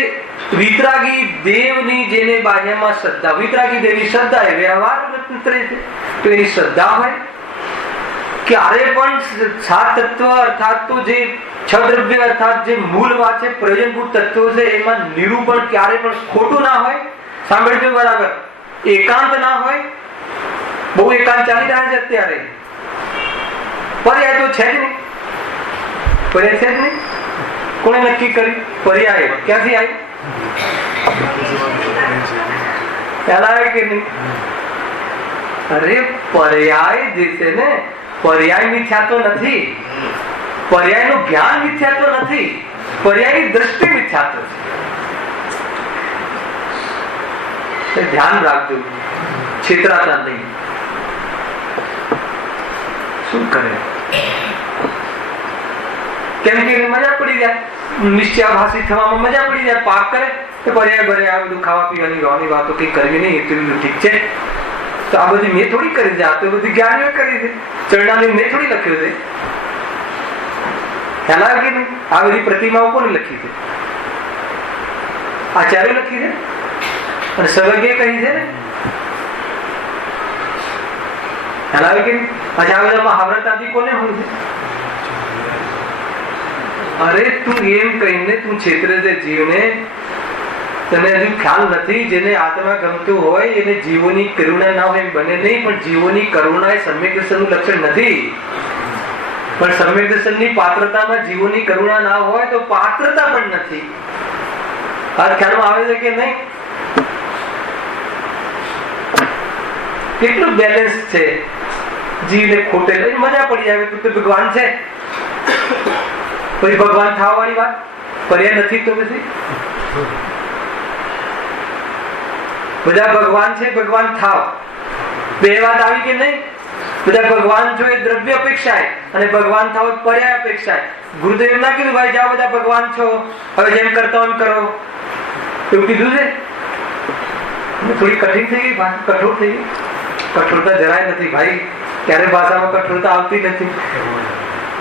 વિતરાગી દેવની જેને બાહ્યમાં શ્રદ્ધા, વિતરાગી દેવની શ્રદ્ધા એ વ્યવહાર તંત્ર છે. તો એની શ્રદ્ધા હોય ક્યારે પણ સાત તત્વ અર્થાત તો જે છ દ્રવ્ય અર્થાત જે મૂળ વાત છે, પ્રયોજનભૂત તત્વો છે, એમાં નિરૂપણ ક્યારે પણ ખોટું ના હોય. સાંભળજો બરાબર. એકાંત ના હોય. બહુ એકાંત ચાલી રહ્યા છે અત્યારે. પર્યાય તો છે જ નહીં. પર્યાય છે જ નહીં. કોણે નક્કી કર્યું પર્યાય? ક્યાંથી આવ્યું? ખ્યાલ આવે કે નહીં? અરે પર્યાય જે છે ને, પર્યાય મિથ્યા તો નથી. પર્યાયનું જ્ઞાન મિથ્યા તો નથી. પર્યાયની દ્રષ્ટિ મિથ્યા તો છે. ધ્યાન રાખજો, છેતરાતા નહીં. શું કરે? કેમ કે મજા પડી જાય, નિશ્ચયાભાસી થવામાં મજા પડી જાય. પાપ કરે તો પર્યાય ભરે આ બધું ખાવા પીવાની રોવાની વાતો કઈ કરવી નહીં, એટલું ઠીક છે. તો આ બધી મેં થોડી કરી છે, આ તો બધી જ્ઞાનીઓ કરી છે. ચરણાની મેં થોડી લખ્યું છે. ખ્યાલ આવે કે નહીં? આ બધી પ્રતિમાઓ કોને લખી છે? આચાર્ય લખી છે અને સર્વજ્ઞ કહી છે ને. ખ્યાલ આવે કે નહીં? આજે આ બધા મહાભારત આદિ કોને હોય છે? અરે તું એમ કહીને તું છેતરે છે જીવને. તને હજુ ખ્યાલ નથી. જેને આત્મા ગમતું હોય એને જીવોની કરુણા ના હોય એમ બને નહીં. પણ જીવોની કરુણા એ સમ્યક દર્શનનું લક્ષણ નથી. પણ સમ્યક દર્શનની પાત્રતામાં જીવોની કરુણા ના હોય તો પાત્રતા પણ નથી. આ ખ્યાલમાં આવે છે કે નહીં? કેટલું બેલેન્સ છે. જીવને ખોટે લઈ મજા પડી આવે તો ભગવાન છે. પછી ભગવાન થવા વાળી વાત પર્યાય નથી. તો પછી બધા ભગવાન છે, ભગવાન થાવ, બે વાત આવી કે નહીં? બધા ભગવાન છો એ દ્રવ્ય અપેક્ષાય અને ભગવાન થાવ પર્યાય અપેક્ષાય. ગુરુદેવ ના કીધું ભાઈ જાઓ બધા ભગવાન છો, હવે જેમ કરતા એમ કરો, એવું કીધું છે? થોડી કઠિન થઈ ગઈ, કઠોર થઈ ગઈ. કઠોરતા જરાય નથી ભાઈ. ક્યારે ભાષામાં કઠોરતા આવતી નથી.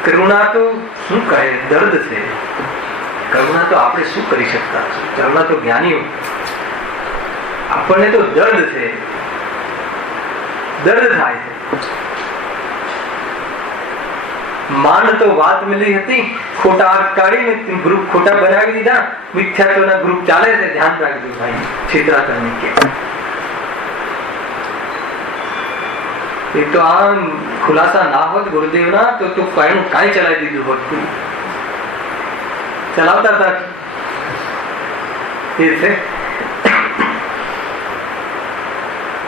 કરુણા તો શું કહે? દર્દ છે. કરુણા તો આપણે શું કરી શકતા? કરુણા તો જ્ઞાનીઓ. આપણને તો દર્દ છે, દર્દ થાય છે. માંડ તો વાત મિલી હતી, ખોટા હાથ કાઢીને ગ્રુપ ખોટા બનાવી દીધા. મિથ્યાત્વના ગ્રુપ ચાલે છે. ધ્યાન રાખજો ભાઈ, છેતરાતા નહીં. કે એ તો આ ખુલાસા ના હોત ગુરુદેવના તો કાંઈ ચલાવી દીધું હોત. ચલાવતા હતા એ છે.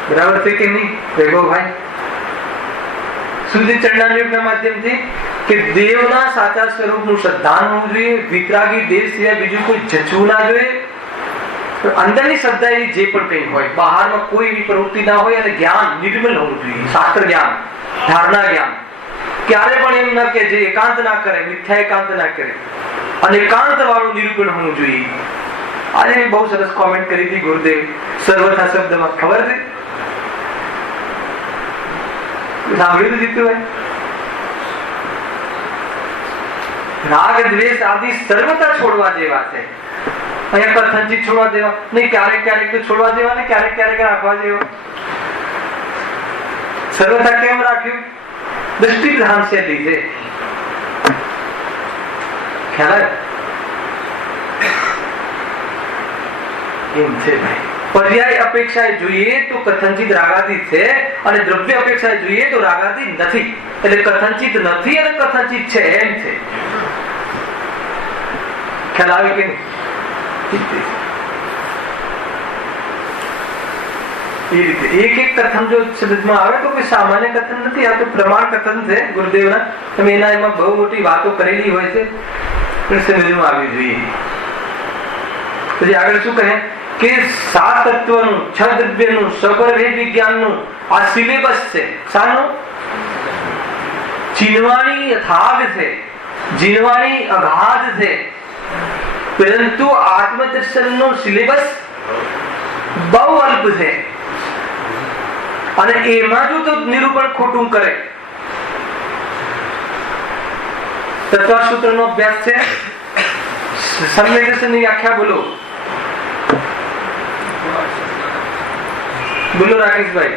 બરાબર છે કે નહીં વૈભવભાઈ? સુધી ચરણાયુગના માધ્યમથી કે દેવના સાચા સ્વરૂપનું શ્રદ્ધાન હોવું જોઈએ. વિતરાગી દેવ સિવાય બીજું કોઈ જચવું ના જોઈએ. અંદરની શ્રદ્ધા એની જે પણ કઈ હોય, બહારમાં કોઈ એવી પ્રવૃત્તિ ના હોય અને જ્ઞાન નિર્મલ હોવું જોઈએ. શાસ્ત્ર જ્ઞાન, ધારણા જ્ઞાન. ક્યારે પણ એમ ના કે જે એકાંત ના કરે, મિથ્યા એકાંત ના કરે અને એકાંત વાળું નિરૂપણ હોવું જોઈએ. આજે બહુ સરસ કોમેન્ટ કરી હતી ગુરુદેવ સર્વથા શબ્દમાં. ખબર છે? સાંભળ્યું જીતુભાઈ? રાગ દ્વેષ આદિ સર્વથા છોડવા જેવા છે. અહીંયા કથનચિત છોડવા દેવા નહીં. ક્યારેક ક્યારેક તો છોડવા દેવા ને ક્યારેક ક્યારેક રાખવા જેવા. સર્વથા કેમ રાખ્યું? દ્રષ્ટિ પ્રધાન શૈલી છે. ખ્યાલ એમ છે ભાઈ. પર્યાય અપેક્ષા જોઈએ તો કથનચિત રાગાદિત છે અને દ્રવ્ય અપેક્ષા જોઈએ તો રાગાદિત નથી. એટલે કથનચિત નથી અને કથનચિત છે એમ છે. ખ્યાલ આવે કે નહીં? એ રીતે એક એક કથન જો શબ્દમાં આવે તો કોઈ સામાન્ય કથન નથી. આ તો પ્રમાણ કથન છે ગુરુદેવના. તમે એના એમાં બહુ મોટી વાતો કરેલી હોય છે પણ સમજમાં આવી જોઈએ. પછી આગળ શું કહે કે 7 તત્વનું, 6 દ્રવ્યનું, સબર વેદ વિજ્ઞાનનું આ સિલેબસ છે. શાનું? ચીનવાણી અથાગ છે, જીનવાણી અગાધ છે, પરંતુ આત્મદર્શનનો સિલેબસ બહુ અલ્પ છે. અને એમાં જો તો નિરૂપણ ખોટું કરે. તત્વસૂત્રનો અભ્યાસ છે. સમ્યક દર્શનની વ્યાખ્યા બોલો. બોલો રાકેશભાઈ.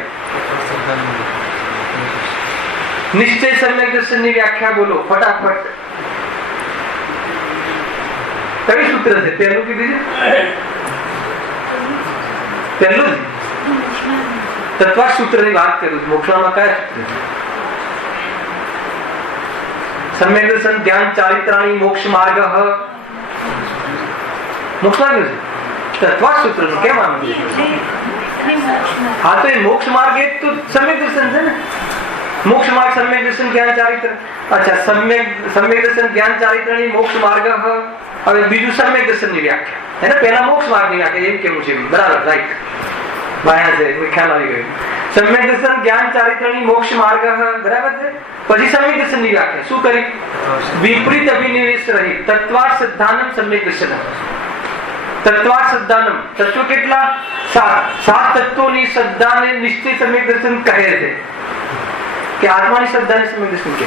નિશ્ચય સમ્યક દર્શનની વ્યાખ્યા બોલો ફટાફટ. કયું સૂત્ર છે? પહેલું કીધું છે, પહેલું જ તત્વસૂત્રની વાત કરું છું. મોક્ષમાં કયા સૂત્ર છે? સમ્યક દર્શન જ્ઞાન ચારિત્રાણી મોક્ષ માર્ગ. મોક્ષ માર્ગ છે તત્વસૂત્રનું કેમ આમ? હા, તો એ મોક્ષ માર્ગ એ તો સમ્યક દર્શન છે ને. મોક્ષ માર્ગ સમ્યક દર્શન જ્ઞાન ચારિત્ર. અચ્છા, સમ્યક દર્શન જ્ઞાન ચારિત્રાણી મોક્ષ માર્ગ. હવે બીજું સમ્યક દર્શનની વ્યાખ્યા. એને પહેલા મોક્ષ માર્ગની વ્યાખ્યા એમ કેવું છે. બરાબર, રાઈટ. વાયા છે, ખ્યાલ આવી ગયો. સમ્યક દર્શન જ્ઞાન ચારિત્રાણી મોક્ષ માર્ગ. બરાબર છે. પછી સમ્યક દર્શનની વ્યાખ્યા શું કરી? વિપરીત અભિનિવેશ રહી તત્વાર્થ સિદ્ધાનમ સમ્યક દર્શન. તત્વાર્થ સિદ્ધાનમ, તત્વ કેટલા? 7 તત્વોની શ્રદ્ધાને નિશ્ચય સમ્યક દર્શન કહે છે. કે આત્માની શ્રદ્ધાને સમ્યક દર્શન કહે.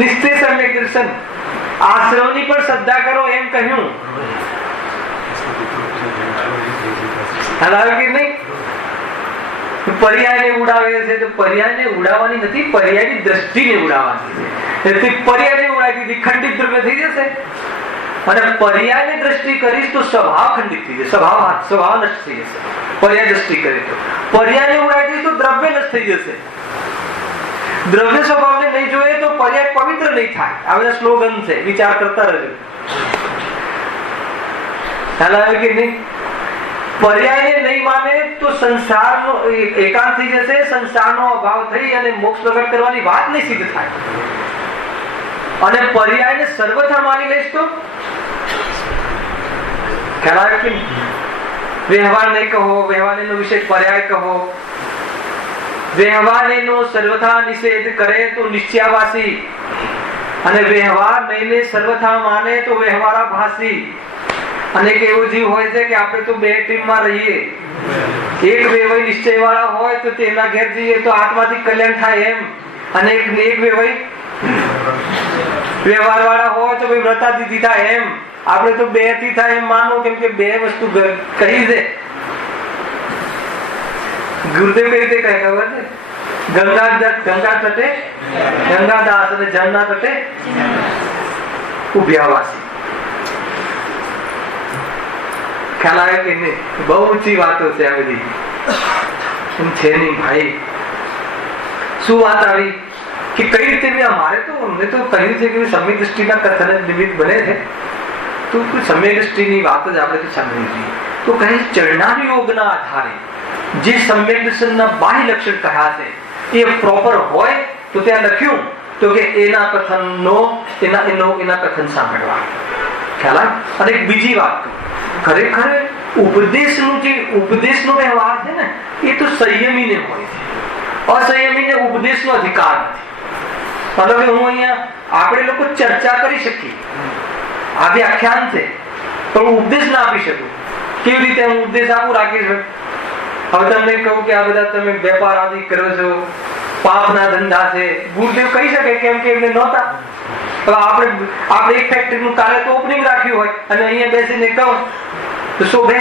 નિશ્ચય સમ્યક દર્શન. આશ્રવની પણ શ્રદ્ધા કરો એમ કહ્યું. હલાવે કે નહીં? પર્યાયને ઉડાવે છે તો પર્યાયને ઉડાવવાની નથી, પર્યાયની દ્રષ્ટિને ઉડાવવાની છે. પર્યાયને ઉડાવી ખંડિત દ્રવ્ય થઈ જશે. અને પર્યાયની દ્રષ્ટિ કરીશ તો સ્વભાવ ખંડિત થઈ જશે, સ્વભાવ નષ્ટ થઈ જશે. પર્યાય દ્રષ્ટિ કરી તો પર્યાયને ઉડાવી દઈશ તો દ્રવ્ય નષ્ટ થઈ જશે. દ્રવ્ય સ્વભાવને નહીં જોઈએ તો પર્યાય પવિત્ર નહીં થાય. આ બધા સ્લોગન છે, વિચાર કરતા રહેજો. ખ્યાલ આવે કે નહીં? પર્યાયને નહીં માને તો સંસારનો એકાંત થઈ જશે, સંસારનો અભાવ થઈ અને મોક્ષ પ્રગટ કરવાની વાત નહીં સિદ્ધ થાય. અને પર્યાયને સર્વથા માની લઈશ તો ખ્યાલ આવે કે વ્યવહાર નહીં કહો, વ્યવહારનો વિષય પર્યાય કહો. વ્યવહારનો સર્વથા નિષેધ કરે તો નિશ્ચયાભાસી, અને વ્યવહાર નહીં સર્વથા માને તો વ્યવહારાભાસી. અને એક એવો જીવ હોય છે કે આપણે તો 2 ટીમમાં રહીએ. એક વેવાઈ નિશ્ચય વાળા હોય તો તેના ઘેર જઈએ તો આત્માથી કલ્યાણ થાય એમ, અને એક વેવાઈ વ્યવહાર વાળા હોય તો વ્રતાથી થાય એમ. આપણે તો 2 થી થાય એમ માનો, કેમ કે 2 વસ્તુ કહી છે. ગુરુદેવ કઈ રીતે કહે ખબર છે? ગંગા તટે ગંગાદાસ અને જમના તટે ઉભ્યાવાસી. ખ્યાલ આવે કે નહીં? બહુ ઊંચી વાતો છે આ બધી. છે નહીં ભાઈ. શું વાત આવી કે કઈ રીતે અમારે તો અમને તો કહ્યું છે કે સમ્યક દ્રષ્ટિના કથન નિમિત્ત બને છે, તો સમ્યક દ્રષ્ટિની વાત જ આપણે તો સમજવી જોઈએ. તો કહે ચરણાર યોગના આધારે જે સમ્યક દર્શનના બાહ્ય લક્ષણ કહ્યા છે એ પ્રોપર હોય તો ત્યાં લખ્યું તો કે એના કથનનો એના કથન સાંભળવા. ખ્યાલ આવે? અને બીજી વાત, ખરેખર ઉપદેશનો વ્યવહાર છે ને એ તો સંયમીને હોય છે. અસંયમીને ઉપદેશનો અધિકાર નથી. મતલબ હું અહીંયા આપણે લોકો ચર્ચા કરી શકીએ, આ વ્યાખ્યાન છે, પણ ઉપદેશ ના આપી શકું. કેવી રીતે હું ઉપદેશ આપું રાકેશભાઈ? હવે તમને કહું કે આ બધા તમે વેપાર આદિ કરો છો, પાપના ધંધા છે, ગુરુદેવ કહી શકે કેમ કે એમને નહોતા. હવે આપણે એક ફેક્ટરીનું કાલે તો ઓપનિંગ રાખ્યું હોય અને અહીંયા બેસીને કહું તો શોભે.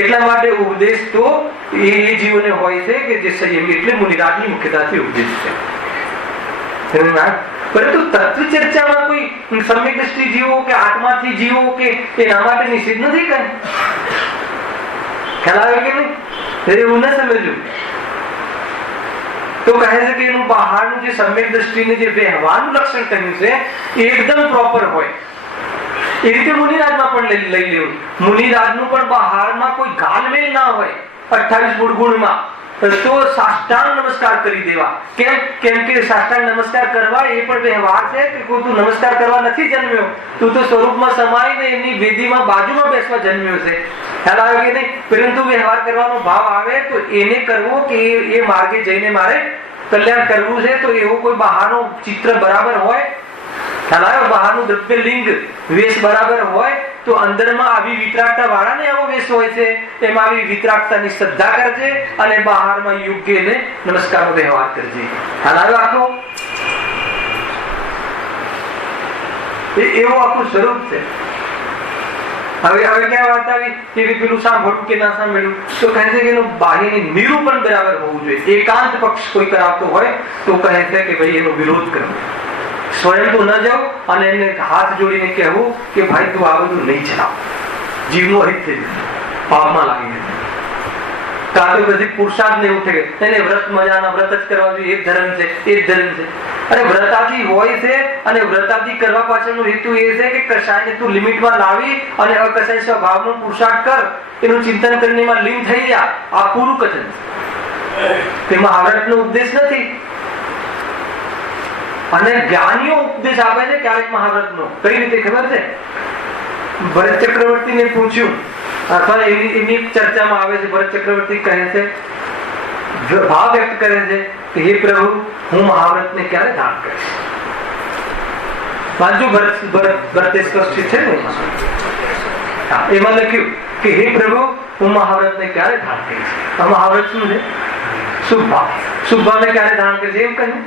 એટલા માટે ઉપદેશ તો એ જીવોને હોય છે કે જે સંયમી, એટલે મુનિરાજની મુખ્યતાથી ઉપદેશ છે. પરંતુ તત્વ ચર્ચામાં કોઈ સમ્યક દ્રષ્ટિ જીવો કે આત્માથી જીવો કે એના માટે નિષેધ નથી કઈ. ખ્યાલ આવે કે નહીં? એવું ન સમજવું. તો કહે છે કે એનું બહારનું જે સમ્યક દ્રષ્ટિને જે વ્યવહારનું લક્ષણ કહ્યું છે એ એકદમ પ્રોપર હોય. એ રીતે મુનિરાજમાં પણ લઈ લેવું. મુનિરાજનું પણ બહારમાં કોઈ ગાલમેલ ના હોય. 28 મૂળ ગુણમાં તો સાષ્ટાંગ નમસ્કાર કરી દેવા. કેમ કે સાષ્ટાંગ નમસ્કાર કરવા એ પણ વ્યવહાર છે કે તું નમસ્કાર કરવા નથી જન્મ્યો, તું તો સ્વરૂપમાં સમાઈને એમની વેદીમાં બાજુમાં બેસવા જન્મ્યો છે. ખ્યાલ આવે કે નહીં? પરંતુ વ્યવહાર કરવાનો ભાવ આવે તો એને કરવો કે એ માર્ગે જઈને મારે કલ્યાણ કરવું છે. તો એવો કોઈ બહારનો ચિત્ર બરાબર હોય, ખ્યાલ આવ્યો? બહારનું દ્રવ્ય લિંગ વેશ બરાબર હોય તો અંદરમાં આવી વિતરાગતા વાળાને આવો વેશ હોય છે, એમાં આવી વિતરાગતાની શ્રદ્ધા કરજે અને બહારમાં યોગ્ય ને નમસ્કારનો વ્યવહાર કરજે. ખ્યાલ આવ્યો? આખો એવું આખું સ્વરૂપ છે. હવે ક્યાં વાત આવી કે પેલું સાંભળવું કે ના સાંભળ્યું, તો કહે છે કે એનું બાહ્યની નિરૂપણ બરાબર હોવું જોઈએ. એકાંત પક્ષ કોઈ કરાવતો હોય તો કહે છે કે ભાઈ એનો વિરોધ કરવો, સ્વયં તો ન જાઓ અને એને હાથ જોડીને કહેવું કે ભાઈ તું આ બધું નહીં ચલાવ, જીવનું અહિત થઈ ગયું, પાપમાં લાગી ગયું. કાં તો પછી પુરુષાર્થ ને ઉઠે એને વ્રત મજાના વ્રત જ કરવા જોઈએ, એ જ ધર્મ છે, એ જ ધર્મ છે. અને વ્રતાદી હોય છે અને વ્રતાદી કરવા પાછળનો હેતુ એ છે કે કશાયને તું લિમિટમાં લાવી અને અકશાય સ્વભાવનો પુરુષાર્થ કર, એનું ચિંતન કરીને એમાં લીન થઈ જા. આ પૂરું કથન છે, તેમાં આવડતનો ઉપદેશ નથી. અને જ્ઞાનીઓ ઉપદેશ આપે છે ક્યારેક મહાવ્રતનો. કઈ રીતે ખબર છે? ભરત ચક્રવર્તીને પૂછ્યું, અથવા એની ચર્ચામાં આવે છે, ભરત ચક્રવર્તી કહે છે, ભાવ વ્યક્ત કરે છે કે હે પ્રભુ, હું મહાવ્રતને ક્યારે ધારણ કરીશ? વાંચો ભરતે સ્પષ્ટ છે ને, એમાં લખ્યું કે હે પ્રભુ, હું મહાવ્રતને ક્યારે ધારણ કરીશ? આ મહાવ્રત શું છે? શુભ ભાવ. શુભ ભાવને ક્યારે ધારણ કરીશ એમ કહ્યું.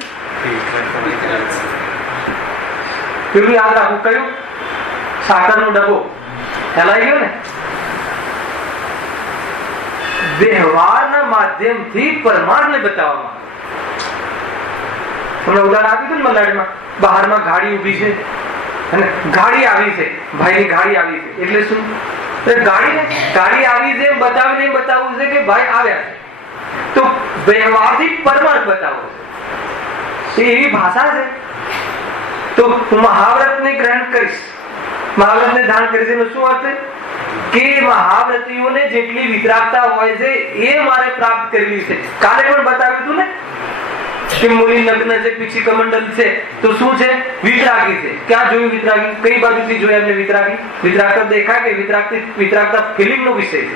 પેલું યાદ રાખવું, કયું? સાકરનો ડબ્બો. ખ્યાલ ગયો ને? વ્યવહારના માધ્યમથી પરમાર્થને બતાવવામાં. તમને ઉદાહરણ આપ્યું હતું ને મલાડમાં, બહારમાં ગાડી ઊભી છે અને ગાડી આવી છે, ભાઈની ગાડી આવી છે એટલે શું? ગાડી આવી છે બતાવીને બતાવવું છે કે ભાઈ આવ્યા છે. તો વ્યવહારથી પરમાર્થ બતાવવો છે, એવી ભાષા છે. તો હું મહાવ્રતને ગ્રહણ કરીશ, મહાવ્રતને ધારણ કરીશ એનો શું અર્થ? કે મહાવ્રતીઓને જેટલી વિતરાગતા હોય છે એ મારે પ્રાપ્ત કરવી છે. કાલે પણ બતાવ્યું હતું ને કે મુનિ નગ્ન છે, પીછી કમંડલ છે, તો શું છે? વિતરાગી છે. ક્યાં જોયું વિતરાગી? કઈ બાજુથી જોયા એમને વિતરાગી? વિતરાગતા દેખાય કે વિતરાગતા ફિલિંગ નો વિષય છે,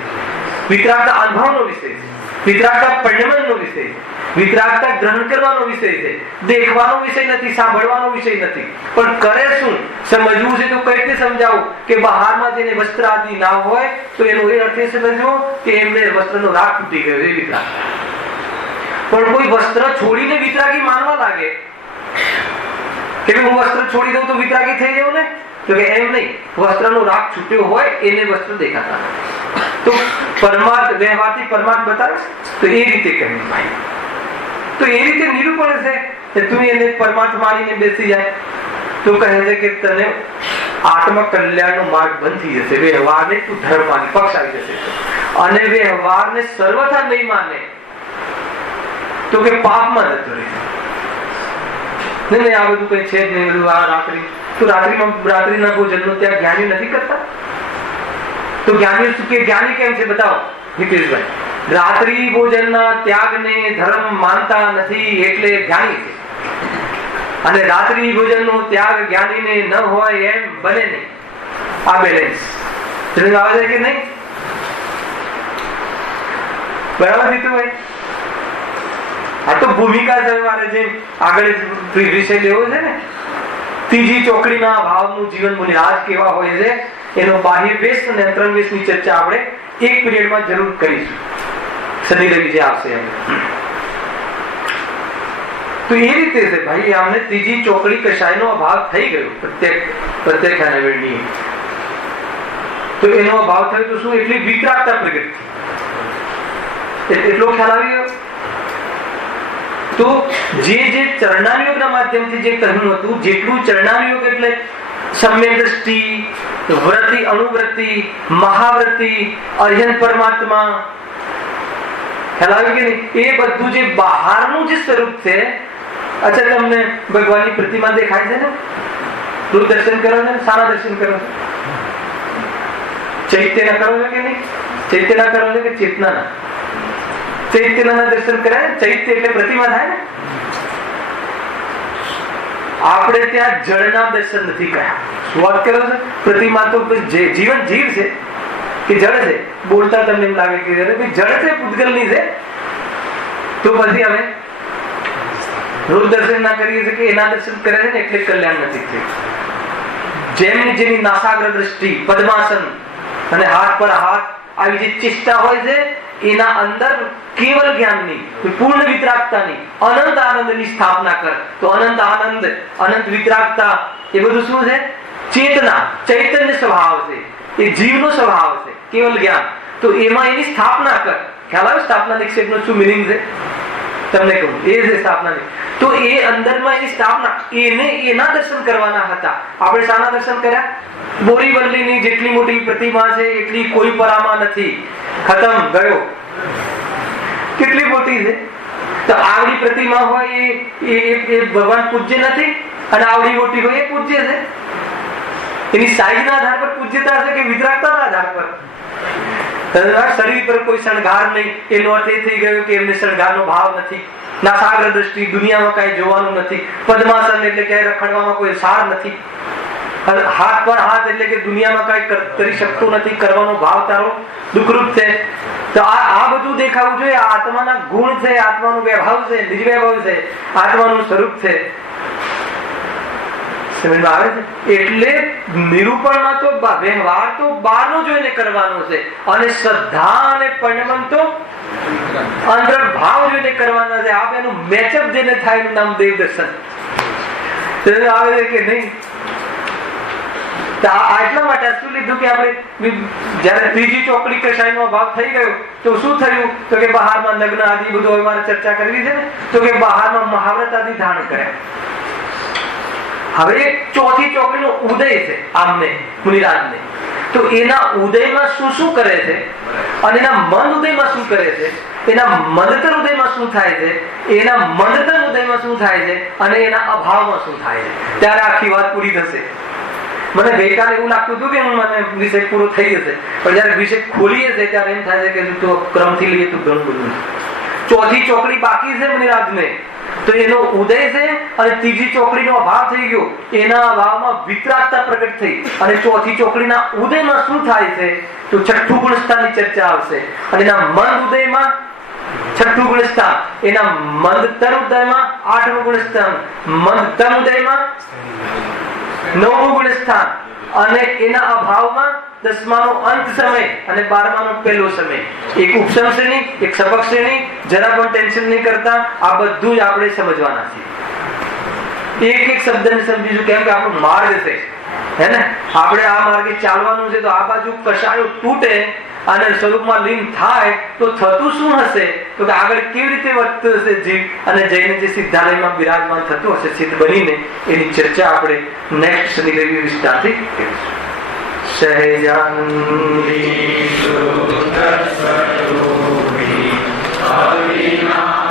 વિતરાગતા અનુભવનો વિષય છે, વિતરાગતા પરિણમનનો વિષય છે, વિતરાગતા ગ્રહણ કરવાનો વિષય છે, દેખવાનો વિષય નથી, સાંભળવાનો વિષય નથી. પણ કરે શું? સમજવું છે તો કઈ રીતે સમજાવું કે બહારમાં જેને વસ્ત્ર આદિ ના હોય તો એનો એ અર્થ સમજવો કે એમને વસ્ત્રનો રાગ તૂટી ગયો, એ વિતરાગતા. પણ કોઈ વસ્ત્ર છોડીને વિતરાગી માનવા લાગે કે હું વસ્ત્ર છોડી દઉં તો વિતરાગી થઈ જાઉં ને, તો કે એમ નહીં. વસ્ત્રનો રાગ છૂટ્યો હોય એને વસ્ત્ર દેખાતા. તો પરમાર્થ વ્યવહારથી પરમાર્થ બતાવે તો એ રીતે કહે ભાઈ. તો એ રીતે નિરૂપણ છે કે તું એને પરમાર્થ માનીને બેસી જાય તો કહે છે કે તને આત્મ કલ્યાણનો માર્ગ બંધ થઈ જશે. વ્યવહારને તું ધર્મ માની પક્ષ આવી જશે. અને વ્યવહારને સર્વથા નહીં માને તો કે પાપમાં જતો રહે. નહીં આ બધું કઈ છે જ નહીં, બધું આ રાત્રિ તો રાત્રિના ભોજનનો ત્યાં જ્ઞાની નથી કરતા. તો જ્ઞાની કેમ છે બતાવો નીતિશભાઈ? રાત્રિ ભોજનના ત્યાગને ધર્મ માનતા નથી એટલે જ્ઞાની છે. અને રાત્રિ ભોજનનો ત્યાગ જ્ઞાનીને ન હોય એમ બને નહીં. આ બેલેન્સ આવે છે કે નહીં? બરાબર નીતિભાઈ? આ તો ભૂમિકા છે મારે જેમ આગળ વિષય લેવો છે ને, ત્રીજી ચોકડીના ભાવનું જીવન મુનિરાજ કેવા હોય છે એનો બાહ્ય વેશ અને અંતરંગ વેશની ચર્ચા આપણે એક પીરિયડમાં જરૂર કરીશું. શનિ રવિ જે આવશે એમ. તો એ રીતે છે ભાઈ, આમને ત્રીજી ચોકડી કશાયનો અભાવ થઈ ગયો પ્રત્યેક ખાનાવેડની. તો એનો અભાવ થયો તો શું? એટલી વિતરાગતા પ્રગટ થઈ. એટલો ખ્યાલ આવી ગયો. તો જે ચરણાનુયોગના માધ્યમથી જે કહ્યું હતું, જેટલું ચરણાનુયોગ એટલે સમ્યક દ્રષ્ટિ, વ્રતિ, અણુવ્રતિ, મહાવ્રતિ, અર્યન પરમાત્મા, ખ્યાલ આવ્યો કે નહીં? એ બધું જે બહારનું જે સ્વરૂપ છે. અચ્છા, તમને ભગવાનની પ્રતિમા દેખાય છે ને? રોજ દર્શન કરો ને? સારા દર્શન કરો છો? ચૈત્યના કરો છો કે નહીં? ચૈત્યના કરો છો કે ચેતનાના? ચૈત્યના દર્શન કર્યા ને, ચૈત્ય એટલે પ્રતિમા થાય ને. આપણે ત્યાં જળના દર્શન નથી કર્યા. શું વાત કરો છો? પ્રતિમા તો જીવન જીવ છે કે જળ છે? બોલતા તમને એમ લાગે કે જળ છે, પૂતગલની છે. તો પછી અમે રોજ દર્શન ના કરીએ છીએ કે એના દર્શન કરે છે ને એટલે કલ્યાણ નથી થયું. જેની નાસાગ્ર દ્રષ્ટિ, પદ્માસન અને હાથ પર હાથ આવી જે ચેષ્ટા હોય છે, એના અંદર કેવલ જ્ઞાનની, પૂર્ણ વિતરાગતાની, અનંત આનંદની સ્થાપના કર. તો અનંત આનંદ, અનંત વિતરાગતા એ બધું શું છે? ચેતના, ચૈતન્ય સ્વભાવ છે, એ જીવનો સ્વભાવ છે, કેવલ જ્ઞાન. તો એમાં એની સ્થાપના કર. ખ્યાલ આવે સ્થાપના નિક્ષેપનો શું મિનિંગ છે? તમને કહું, એ છે સ્થાપના. તો એ અંદરમાં એની સ્થાપના, એને એના દર્શન કરવાના હતા. આપણે શાના દર્શન કર્યા? બોરીવલ્લીની જેટલી મોટી પ્રતિમા છે એટલી કોઈ પરામાં નથી. ખતમ, ગયો. કેટલી મોટી છે? તો આવડી પ્રતિમા હોય એ ભગવાન પૂજ્ય નથી, અને આવડી મોટી હોય એ પૂજ્ય છે. એની સાઈઝના આધાર પર પૂજ્યતા છે કે વિતરાગતાના આધાર પર? શરીર પર કોઈ શણગાર નહીં, એનો અર્થ એ થઈ ગયો કે એમને શણગારનો ભાવ નથી. નાસાગ્ર દ્રષ્ટિ, દુનિયામાં કઈ જોવાનું નથી. પદ્માસન એટલે ક્યાંય રખડવામાં કોઈ સાર નથી. હાથ પર હાથ એટલે કે દુનિયામાં કઈ કરી શકતો નથી, કરવાનો ભાવ તારો દુઃખરૂપ છે. તો આ બધું દેખાવું જોઈએ. આત્માના ગુણ છે, આત્માનું વૈભવ છે, નિજ વૈભવ છે, આત્માનું સ્વરૂપ છે. સમજમાં આવે છે? એટલે નિરૂપણમાં તો વ્યવહાર તો બહારનો જોઈને કરવાનો છે, અને શ્રદ્ધા અને પરિણમન તો અંદર ભાવ જોઈને કરવાના છે. આ બેનું મેચઅપ જેને થાય એનું નામ દેવ દર્શન. આવે છે કે નહીં? આટલા માટે શું લીધું કે આપણે જયારે ત્રીજી ચોકડી કસાયનો ભાવ થઈ ગયો તો શું થયું? તો કે બહારમાં લગ્ન આદિ બધું અમારે ચર્ચા કરવી છે ને, તો કે બહારમાં મહાવ્રત આદિ ધારણ કર્યા. હવે ચોથી ચોકડીનો ઉદય છે આમને મુનિરાજને. તો એના ઉદયમાં શું શું કરે છે, અને એના મંદ ઉદયમાં શું કરે છે, એના મંદતર ઉદયમાં શું થાય છે, એના મંદતર ઉદયમાં શું થાય છે, અને એના અભાવમાં શું થાય છે, ત્યારે આખી વાત પૂરી થશે. મને ગઈકાલે એવું લાગતું હતું કે મને વિષય પૂરો થઈ જશે, પણ જયારે વિષય ખોલીએ છે ત્યારે એમ થાય છે કે તો ક્રમથી લઈએ તો ઘણું બધું. ચોથી ચોકડી બાકી છે મુનિરાજને, તો એનો ઉદય છે, અને ત્રીજી ચોકડીનો અભાવ થઈ ગયો. એના અભાવમાં વિતરાગતા પ્રગટ થઈ, અને ચોથી ચોકડીના ઉદયમાં શું થાય છે? તો છઠ્ઠું ગુણસ્થાનની ચર્ચા આવશે. અને એના મંદ ઉદયમાં છઠ્ઠું ગુણસ્થાન, એના મંદતર ઉદયમાં આઠમું ગુણસ્થાન, મંદતમ ઉદયમાં નવમું ગુણસ્થાન, અને એના અભાવમાં દસમાનો અંત સમય અને બારમાનો પહેલો સમય. એક ઉપસમ શ્રેણી, એક સબક શ્રેણી. જરા પણ ટેન્શન નહીં કરતા, આ બધું જ આપણે સમજવાના છે. એક એક શબ્દને સમજીશું, કેમ કે આપણો માર્ગ છે, હે ને? આપણે આ માર્ગે ચાલવાનું છે. તો આ બાજુ કશાયો તૂટે અને સ્વરૂપમાં લીન થાય તો થતું શું હશે? તો કે આગળ કેવી રીતે વધતું હશે જીવ, અને જઈને જે સિદ્ધાલયમાં બિરાજમાન થતું હશે સિદ્ધ બનીને, એની ચર્ચા આપણે નેક્સ્ટ શનિ રવિ વિસ્તારથી કરીશું. સહેજાનંદી